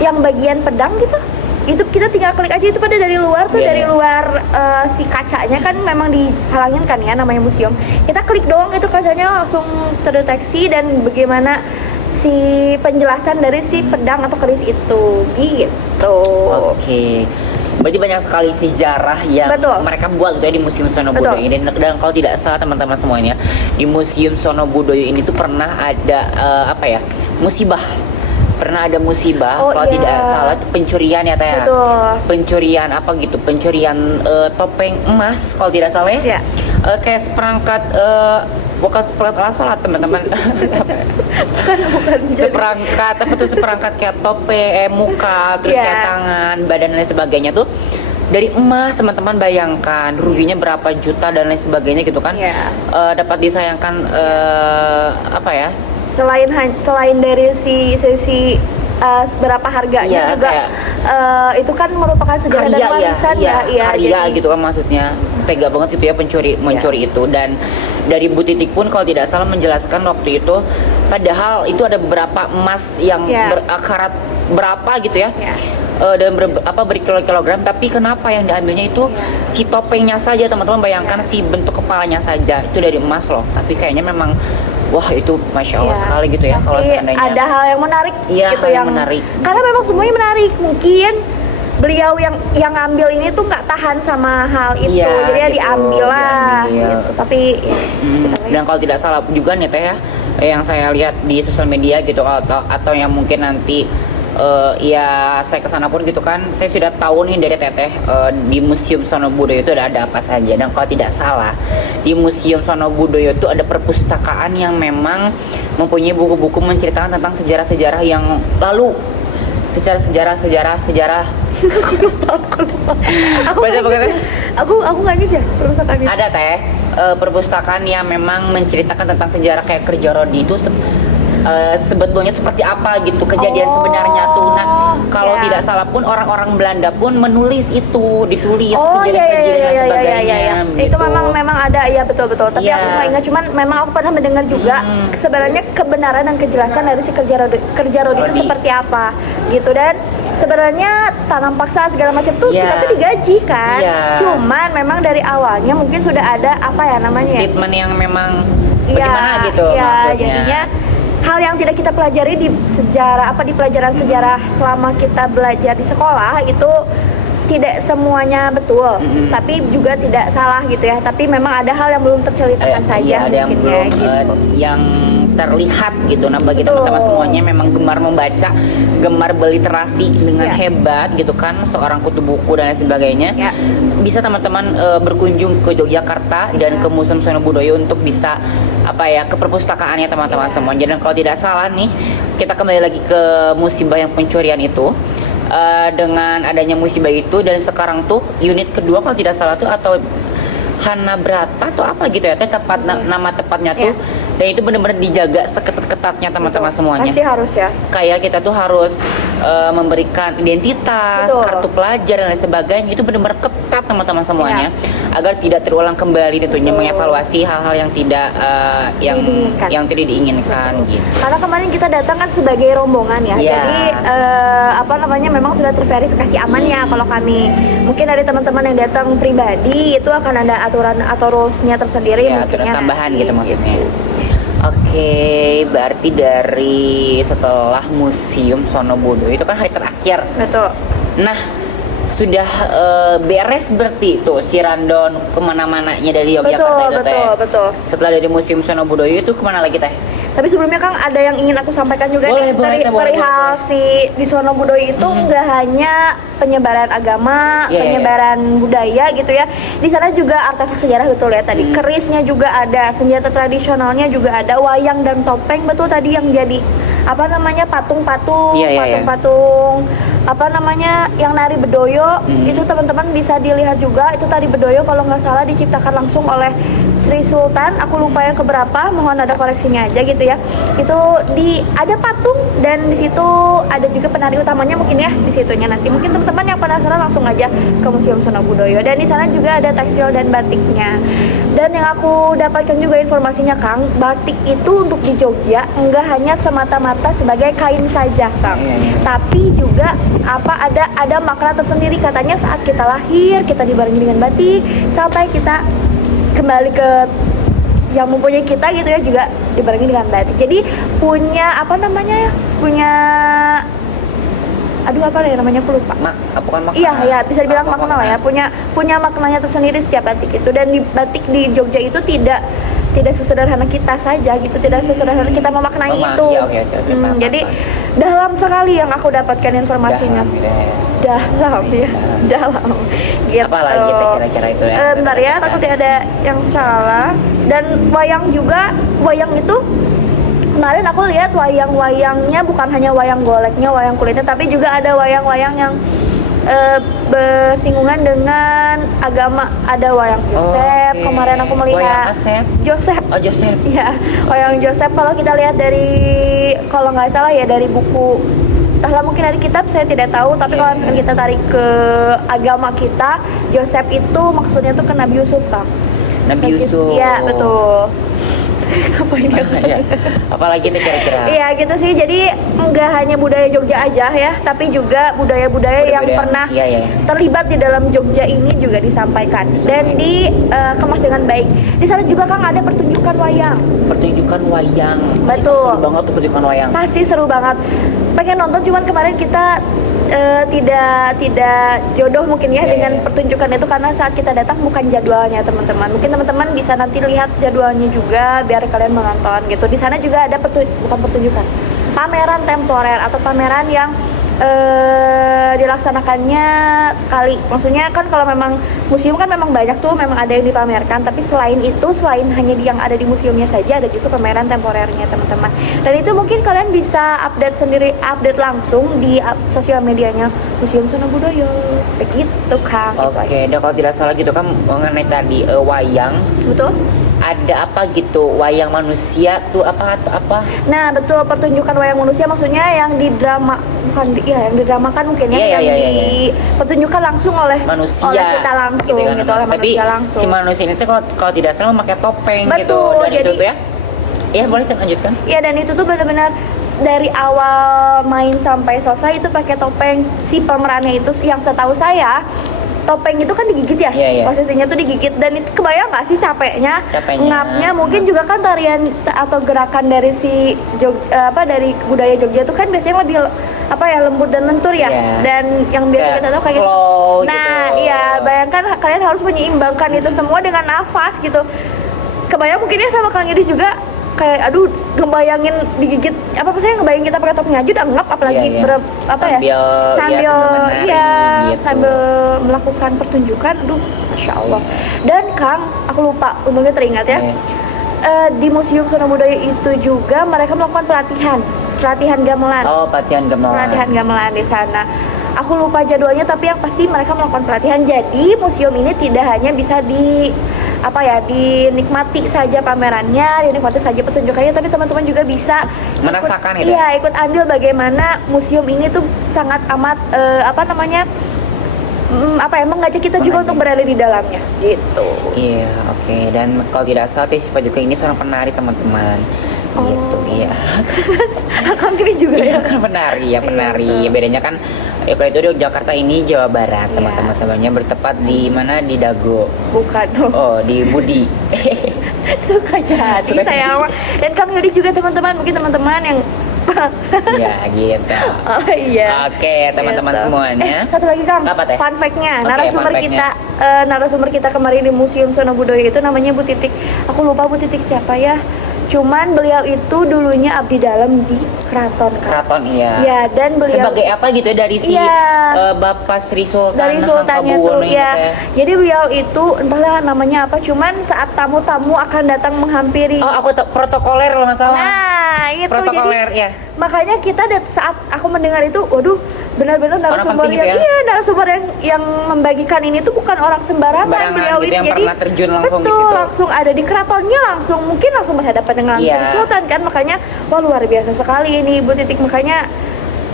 yang bagian pedang gitu, itu kita tinggal klik aja, itu pada dari luar tuh, dari luar si kacanya kan memang dihalangin kan ya, namanya museum. Kita klik doang itu kacanya langsung terdeteksi, dan bagaimana si penjelasan dari si pedang atau keris itu gitu. Oke. Berarti banyak sekali sejarah yang Betul. mereka buat gitu ya di Museum Sono Budoyo ini. Dan kalau tidak salah teman-teman semuanya, di Museum Sono Budoyo ini tuh pernah ada musibah pernah ada musibah Oh, kalau iya. tidak salah itu pencurian ya Teh. Betul. Pencurian apa gitu, pencurian topeng emas kalau tidak salah ya. Iya. Kayak seperangkat bukan seperangkat alat sholat teman-teman. bukan Seperangkat apa tuh, seperangkat kayak topeng, muka, terus Iya. kayak tangan, badan dan lain sebagainya tuh dari emas. Teman-teman bayangkan ruginya berapa juta dan lain sebagainya gitu kan. Iya. Dapat disayangkan apa ya, Selain dari sisi seberapa harganya Iya, juga kayak itu kan merupakan sejarah dan warisan iya, ya. karya Jadi- gitu kan, maksudnya tega banget itu ya mencuri itu. Dan dari Bu Titik pun kalau tidak salah menjelaskan waktu itu, padahal itu ada beberapa emas yang Iya. karat berapa gitu ya. Iya. Dan berkilo-kilogram, tapi kenapa yang diambilnya itu si topengnya saja, teman-teman bayangkan, si bentuk kepalanya saja itu dari emas loh. Tapi kayaknya memang wah itu masya Allah Iya. sekali gitu ya kalau Pasti seandainya ada hal yang menarik Iya, gitu hal yang menarik. Karena memang semuanya menarik. Mungkin beliau yang ngambil ini tuh nggak tahan sama hal itu, Iya, jadi ya gitu, diambil lah diambil. gitu. Tapi ya, kita lihat. Dan kalau tidak salah juga nih Teh ya, yang saya lihat di sosial media gitu, atau yang mungkin nanti ya saya kesana pun gitu kan, saya sudah tahu nih dari Teteh di Museum Sono Budoyo itu ada apa saja. Dan kalau tidak salah di Museum Sono Budoyo itu ada perpustakaan yang memang mempunyai buku-buku menceritakan tentang sejarah-sejarah yang lalu, sejarah aku Baca nggak apa ingat katanya? ya. Aku nggak ingat ya perpustakaan itu. ada Teh perpustakaan yang memang menceritakan tentang sejarah kayak kerja Rodi itu sebetulnya seperti apa gitu kejadian Oh, sebenarnya tuh. Nah kalau ya. tidak salah pun orang-orang Belanda pun menulis itu, ditulis Oh iya kejadian-kejadian dan sebagainya iya. gitu. Itu memang ada, ya betul. Tapi Iya. aku nggak ingat. Cuman memang aku pernah mendengar juga sebenarnya kebenaran dan kejelasan dari si kerja Rodi itu Rodi. seperti apa gitu. Dan sebenarnya tanam paksa segala macam tuh Iya. kita tuh digaji kan. Iya. Cuman memang dari awalnya mungkin sudah ada apa ya namanya? Statement yang memang Iya, bagaimana gitu iya, maksudnya. jadinya hal yang tidak kita pelajari di sejarah di pelajaran sejarah selama kita belajar di sekolah itu tidak semuanya betul, tapi juga tidak salah gitu ya. Tapi memang ada hal yang belum terceritakan saja Iya, ada yang mungkin ya, belum gitu. yang terlihat gitu. Nah bagi Betul. teman-teman semuanya memang gemar membaca, gemar berliterasi dengan Ya. hebat gitu kan, seorang kutu buku dan lain sebagainya, Ya. bisa teman-teman berkunjung ke Yogyakarta dan ke Museum Sono Budoyo untuk bisa apa ya, ke perpustakaannya teman-teman semua. Dan kalau tidak salah nih, kita kembali lagi ke musibah yang pencurian itu. Dengan adanya musibah itu, dan sekarang tuh unit kedua kalau tidak salah tuh, atau Hana Brata atau apa gitu ya, nama tepatnya tuh. Dan itu benar-benar dijaga seketat-ketatnya teman-teman semuanya. Pasti harus ya. Kayak kita tuh harus memberikan identitas, Betul. kartu pelajar dan lain sebagainya. Itu benar-benar ketat teman-teman semuanya, agar tidak terulang kembali tentunya, Betul. mengevaluasi hal-hal yang tidak Diinginkan. yang tidak diinginkan gitu. Karena kemarin kita datang kan sebagai rombongan ya, Iya. jadi apa namanya memang sudah terverifikasi amannya. Kalau kami mungkin dari teman-teman yang datang pribadi itu akan ada aturan atau rules-nya tersendiri Ya, mungkin aturan ya, tambahan nanti, gitu maksudnya. Oke, berarti dari setelah Museum Sono Budoyo itu kan hari terakhir. Betul. Nah, sudah beres berarti tuh si Randon kemana-mananya dari Yogyakarta itu Teh. Betul. Setelah dari Museum Sono Budoyo itu kemana lagi Teh? Tapi sebelumnya Kang ada yang ingin aku sampaikan juga Boleh, nih, boleh, dari Teh, boleh, perihal boleh. si di Sono Budoyo itu nggak hanya penyebaran agama, Iya, penyebaran budaya gitu ya. Di sana juga artefak sejarah betul ya tadi. Kerisnya juga ada, senjata tradisionalnya juga ada, wayang dan topeng betul tadi yang jadi apa namanya patung-patung, Iya, iya, iya. patung-patung apa namanya yang nari bedoyo itu teman-teman bisa dilihat juga. Itu tari bedoyo kalau nggak salah diciptakan langsung oleh Sri Sultan, aku lupa yang keberapa, mohon ada koreksinya aja gitu ya. Itu ada patung dan di situ ada juga penari utamanya mungkin ya di situnya. Nanti mungkin teman-teman yang penasaran langsung aja ke Museum Sono Budoyo, dan di sana juga ada tekstil dan batiknya. Dan yang aku dapatkan juga informasinya Kang, batik itu untuk di Jogja enggak hanya semata-mata sebagai kain saja Kang, tapi juga ada makna tersendiri. Katanya saat kita lahir kita dibarengi dengan batik, sampai kita kembali ke yang mempunyai kita gitu ya juga dibarengi dengan batik. Jadi punya apa ya namanya, aku lupa. Bukan makna. Iya, bisa dibilang makna lah ya. Punya maknanya tersendiri setiap batik itu. Dan di batik di Jogja itu tidak tidak sesederhana kita saja gitu, tidak sesederhana kita memaknai itu. Iya, oke, paham, Jadi paham. dalam sekali yang aku dapatkan informasinya. Dalam ya, dalam. Gitu. Apa lagi kira-kira itu ya? Bentar ya, takutnya ada yang salah. Dan wayang juga, wayang itu kemarin aku lihat wayang-wayangnya bukan hanya wayang goleknya, wayang kulitnya, tapi juga ada wayang-wayang yang bersinggungan dengan agama. Ada wayang Joseph. Oke. Kemarin aku melihat Wayang Asep? Joseph. Oh, Joseph. Ya, wayang Joseph. Kalau kita lihat dari, kalau nggak salah ya dari buku, entahlah mungkin dari kitab, saya tidak tahu. Tapi kalau misalkan kita tarik ke agama kita, Joseph itu maksudnya tuh ke Nabi Yusuf, Kang. Nabi Yusuf. Iya, betul. Apa ini? Ya. Apalagi nih kira-kira? Iya gitu sih, jadi nggak hanya budaya Jogja aja ya, tapi juga budaya-budaya yang pernah terlibat di dalam Jogja ini juga disampaikan dan dikemas dengan baik. Di sana juga Kang ada pertunjukan wayang. Pertunjukan wayang. Betul. Seru banget tuh pertunjukan wayang. Pasti seru banget. Pengen nonton, cuman kemarin kita tidak jodoh mungkin ya dengan pertunjukan itu, karena saat kita datang bukan jadwalnya teman-teman. Mungkin teman-teman bisa nanti lihat jadwalnya juga biar kalian menonton gitu. Di sana juga ada bukan pertunjukan, pameran temporer atau pameran yang dilaksanakannya sekali. Maksudnya kan kalau memang museum kan memang banyak tuh, memang ada yang dipamerkan, tapi selain itu, selain hanya yang ada di museumnya saja, ada juga pameran temporernya teman-teman. Dan itu mungkin kalian bisa update sendiri, update langsung di sosial medianya Museum Sona Budaya begitu Kang. Oke, dan kalau tidak salah gitu kan mengenai tadi wayang, betul, ada apa gitu, wayang manusia tuh apa? Nah betul, pertunjukan wayang manusia maksudnya yang di drama, bukan yang didramakan mungkin ya, pertunjukan langsung oleh manusia, oleh kita langsung gitu, kan, gitu, oleh tapi manusia langsung. si manusia ini tuh kalau tidak salah memakai topeng Betul, gitu, dan jadi, itu tuh ya. Iya, boleh lanjutkan. Iya, dan itu tuh benar-benar dari awal main sampai selesai itu pakai topeng. Si pemerannya itu yang setahu saya, topeng itu kan digigit ya, posisinya tuh digigit, dan itu kebayang nggak sih capeknya, ngapnya. Mungkin juga kan tarian atau gerakan dari si dari budaya Jogja itu kan biasanya lebih lembut dan lentur ya, dan yang biasa kita tahu kayak slow gitu. Nah iya, bayangkan kalian harus menyeimbangkan itu semua dengan nafas gitu. Kebayang mungkin ya sama Kang Yudis juga, kayak aduh ngebayangin digigit saya ngebayangin kita pakai topeng aja udah ngap, apalagi sambil melakukan pertunjukan, aduh masya Allah. Dan Kang, aku lupa, untungnya teringat ya, di Museum Sona Budaya itu juga mereka melakukan pelatihan gamelan. Pelatihan gamelan di sana. Aku lupa jadwalnya, tapi yang pasti mereka melakukan pelatihan. Jadi museum ini tidak hanya bisa dinikmati saja pamerannya, dinikmati saja pertunjukannya, tapi teman-teman juga bisa merasakan ikut andil bagaimana museum ini tuh sangat amat mengajak kita juga untuk berada di dalamnya gitu. Iya, oke. Dan kalau tidak salah Siva juga ini seorang penari teman-teman. Gitu, iya. Kang ini juga ya kan penari. Bedanya kan kalau itu di Jakarta, ini Jawa Barat, teman-teman. Sebenarnya bertepat di mana? Di Dago. Bukan. Oh, di Budi. Suka jadi saya. Dan Kang Yudi juga teman-teman, mungkin teman-teman yang ya gitu. Oh iya. Oke, teman-teman semuanya. Satu lagi Kang, fun fact-nya, narasumber kita kemarin di Museum Sona Budaya itu namanya Bu Titik. Aku lupa Bu Titik siapa ya. Cuman beliau itu dulunya abdi dalam di keraton. Iya. Ya, dan beliau sebagai apa gitu dari si Bapak Sri Sultan dari sultannya tuh ya. Jadi beliau itu entahlah namanya apa, cuman saat tamu-tamu akan datang menghampiri. Oh, aku protokoler loh masalah. Nah, itu protokoler jadi, makanya kita saat aku mendengar itu, waduh, benar-benar narasumber narasumber yang membagikan ini tuh bukan orang sembarangan. Beliau gitu, ini yang jadi pernah terjun langsung betul, di situ. langsung ada di keratonnya, mungkin langsung berhadapan dengan sultan kan, makanya wah luar biasa sekali ini Bu Titik. Makanya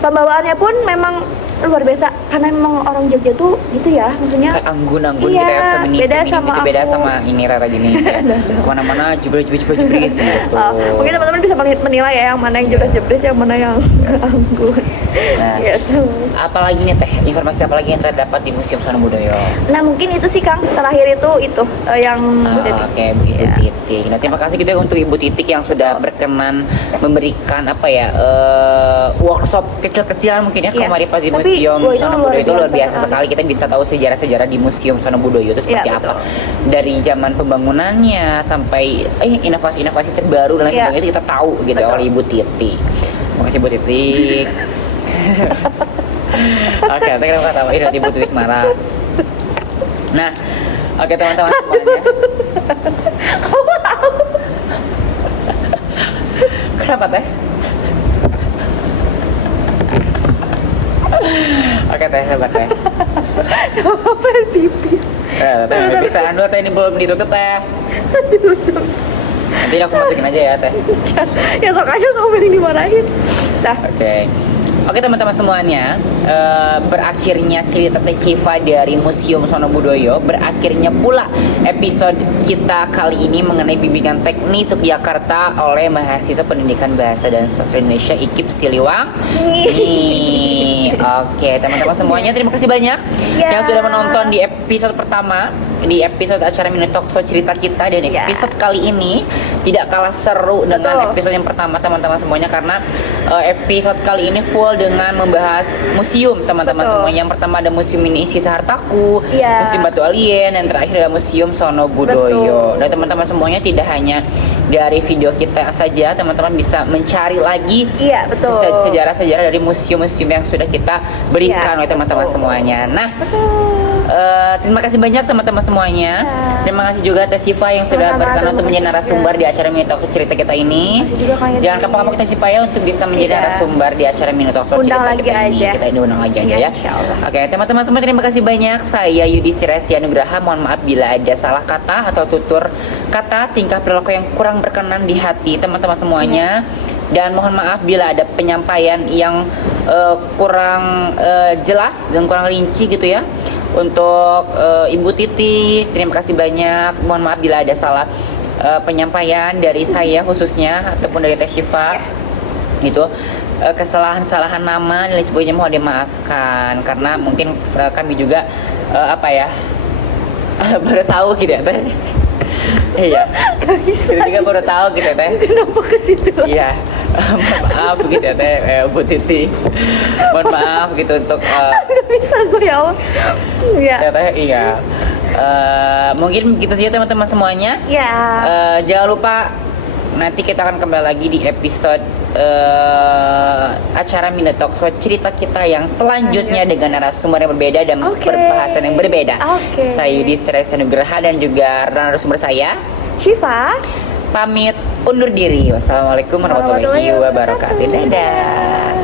pembawaannya pun memang luar biasa, karena memang orang Jogja tuh gitu ya, maksudnya anggun gitu ya, beda sama ini Rara gini kemana-mana jubris gitu. Mungkin teman-teman bisa menilai ya, yang mana yang jubris, yang mana yang anggun. Gitu. Apalagi nih Teh, informasi apa lagi yang terdapat di Museum Sona Budaya? Nah mungkin itu sih Kang, terakhir itu yang oke, begitu. Titik. Nah, terima kasih gitu ya untuk Ibu Titik yang sudah berkenan memberikan workshop kecil-kecilan mungkin ya Iya. kemarin pas di Tapi, Museum itu Sono luar Budoyo itu luar biasa biasa sekali. sekali. Kita bisa tahu sejarah-sejarah di Museum Sono Budoyo itu seperti Iya, apa. Dari zaman pembangunannya sampai inovasi-inovasi terbaru dan lain Iya. sebagainya itu kita tahu gitu Betul. oleh Ibu Titik. Terima kasih Ibu Titik. Oke, nanti kita ketawain nanti Ibu Titik marah. Nah, oke teman-teman semuanya. Kenapa teh? Oke teh, hebat teh. Apa yang tipis? Teh bisa anu teh ini belum ditutup teh. Nanti aku masukin aja ya teh. Ya sok aja kamu yang dimarahin. Dah. Oke teman-teman semuanya, berakhirnya cerita Teh Syifa dari Museum Sono Budoyo, berakhirnya pula episode kita kali ini mengenai bimbingan teknis Yogyakarta oleh mahasiswa pendidikan bahasa dan sastra Indonesia IKIP Siliwang. Nih, oke teman-teman semuanya, terima kasih banyak Ya. yang sudah menonton di episode pertama, di episode acara Mini Talkshow cerita kita, dan Ya. episode kali ini tidak kalah seru dengan Betul. episode yang pertama teman-teman semuanya, karena episode kali ini full dengan membahas museum teman-teman Betul. semuanya. Yang pertama ada museum ini isi Hartaku, Iya. museum Batu Alien, dan terakhir ada museum Sono Budoyo. Betul. Dan teman-teman semuanya tidak hanya dari video kita saja, teman-teman bisa mencari lagi Iya, betul. sejarah-sejarah dari museum-museum yang sudah kita berikan Iya, oleh teman-teman betul. semuanya. Nah, terima kasih banyak teman-teman semuanya. Ya. Terima kasih juga Teh Syifa yang sudah Sama-sama, berkenan untuk terima menjadi kasih narasumber juga. di acara Mini Talkshow cerita kita ini. Makasih juga Kak Yadi. Jangan kapok-kapok Teh Syifa ya untuk bisa menjadi Iya. narasumber di acara Mini Talkshow Undang cerita lagi kita ini. aja. Kita undang lagi aja Iya, ya. insyaallah. Oke, teman-teman semua terima kasih banyak. Saya Yudhistira Nugraha. Mohon maaf bila ada salah kata atau tutur kata, tingkah perilaku yang kurang berkenan di hati teman-teman semuanya. Dan mohon maaf bila ada penyampaian yang kurang jelas dan kurang rinci gitu ya. Untuk Ibu Titi, terima kasih banyak. Mohon maaf bila ada salah penyampaian dari saya khususnya ataupun dari Teh Syifa gitu. Kesalahan-kesalahan nama dan lain sebagainya mohon dimaafkan, karena mungkin kami juga baru tahu gitu ya Teh. Iya. Kita juga baru tahu gitu ya Teh. Kenapa ke situ? Iya. Maaf gitu ya Teh, Bu Titi. Mohon maaf gitu untuk Gak bisa gue ya Allah. Iya. ya Teh, iya. Mungkin gitu saja teman-teman semuanya. Ya. Jangan lupa nanti kita akan kembali lagi di episode acara Mini Talkshow cerita kita yang selanjutnya dengan narasumber yang berbeda dan Oke. perbahasan yang berbeda. Oke. Saya Yudhistira Nugraha dan juga narasumber saya Syifa. pamit undur diri. Wassalamualaikum warahmatullahi wabarakatuh. Dadah.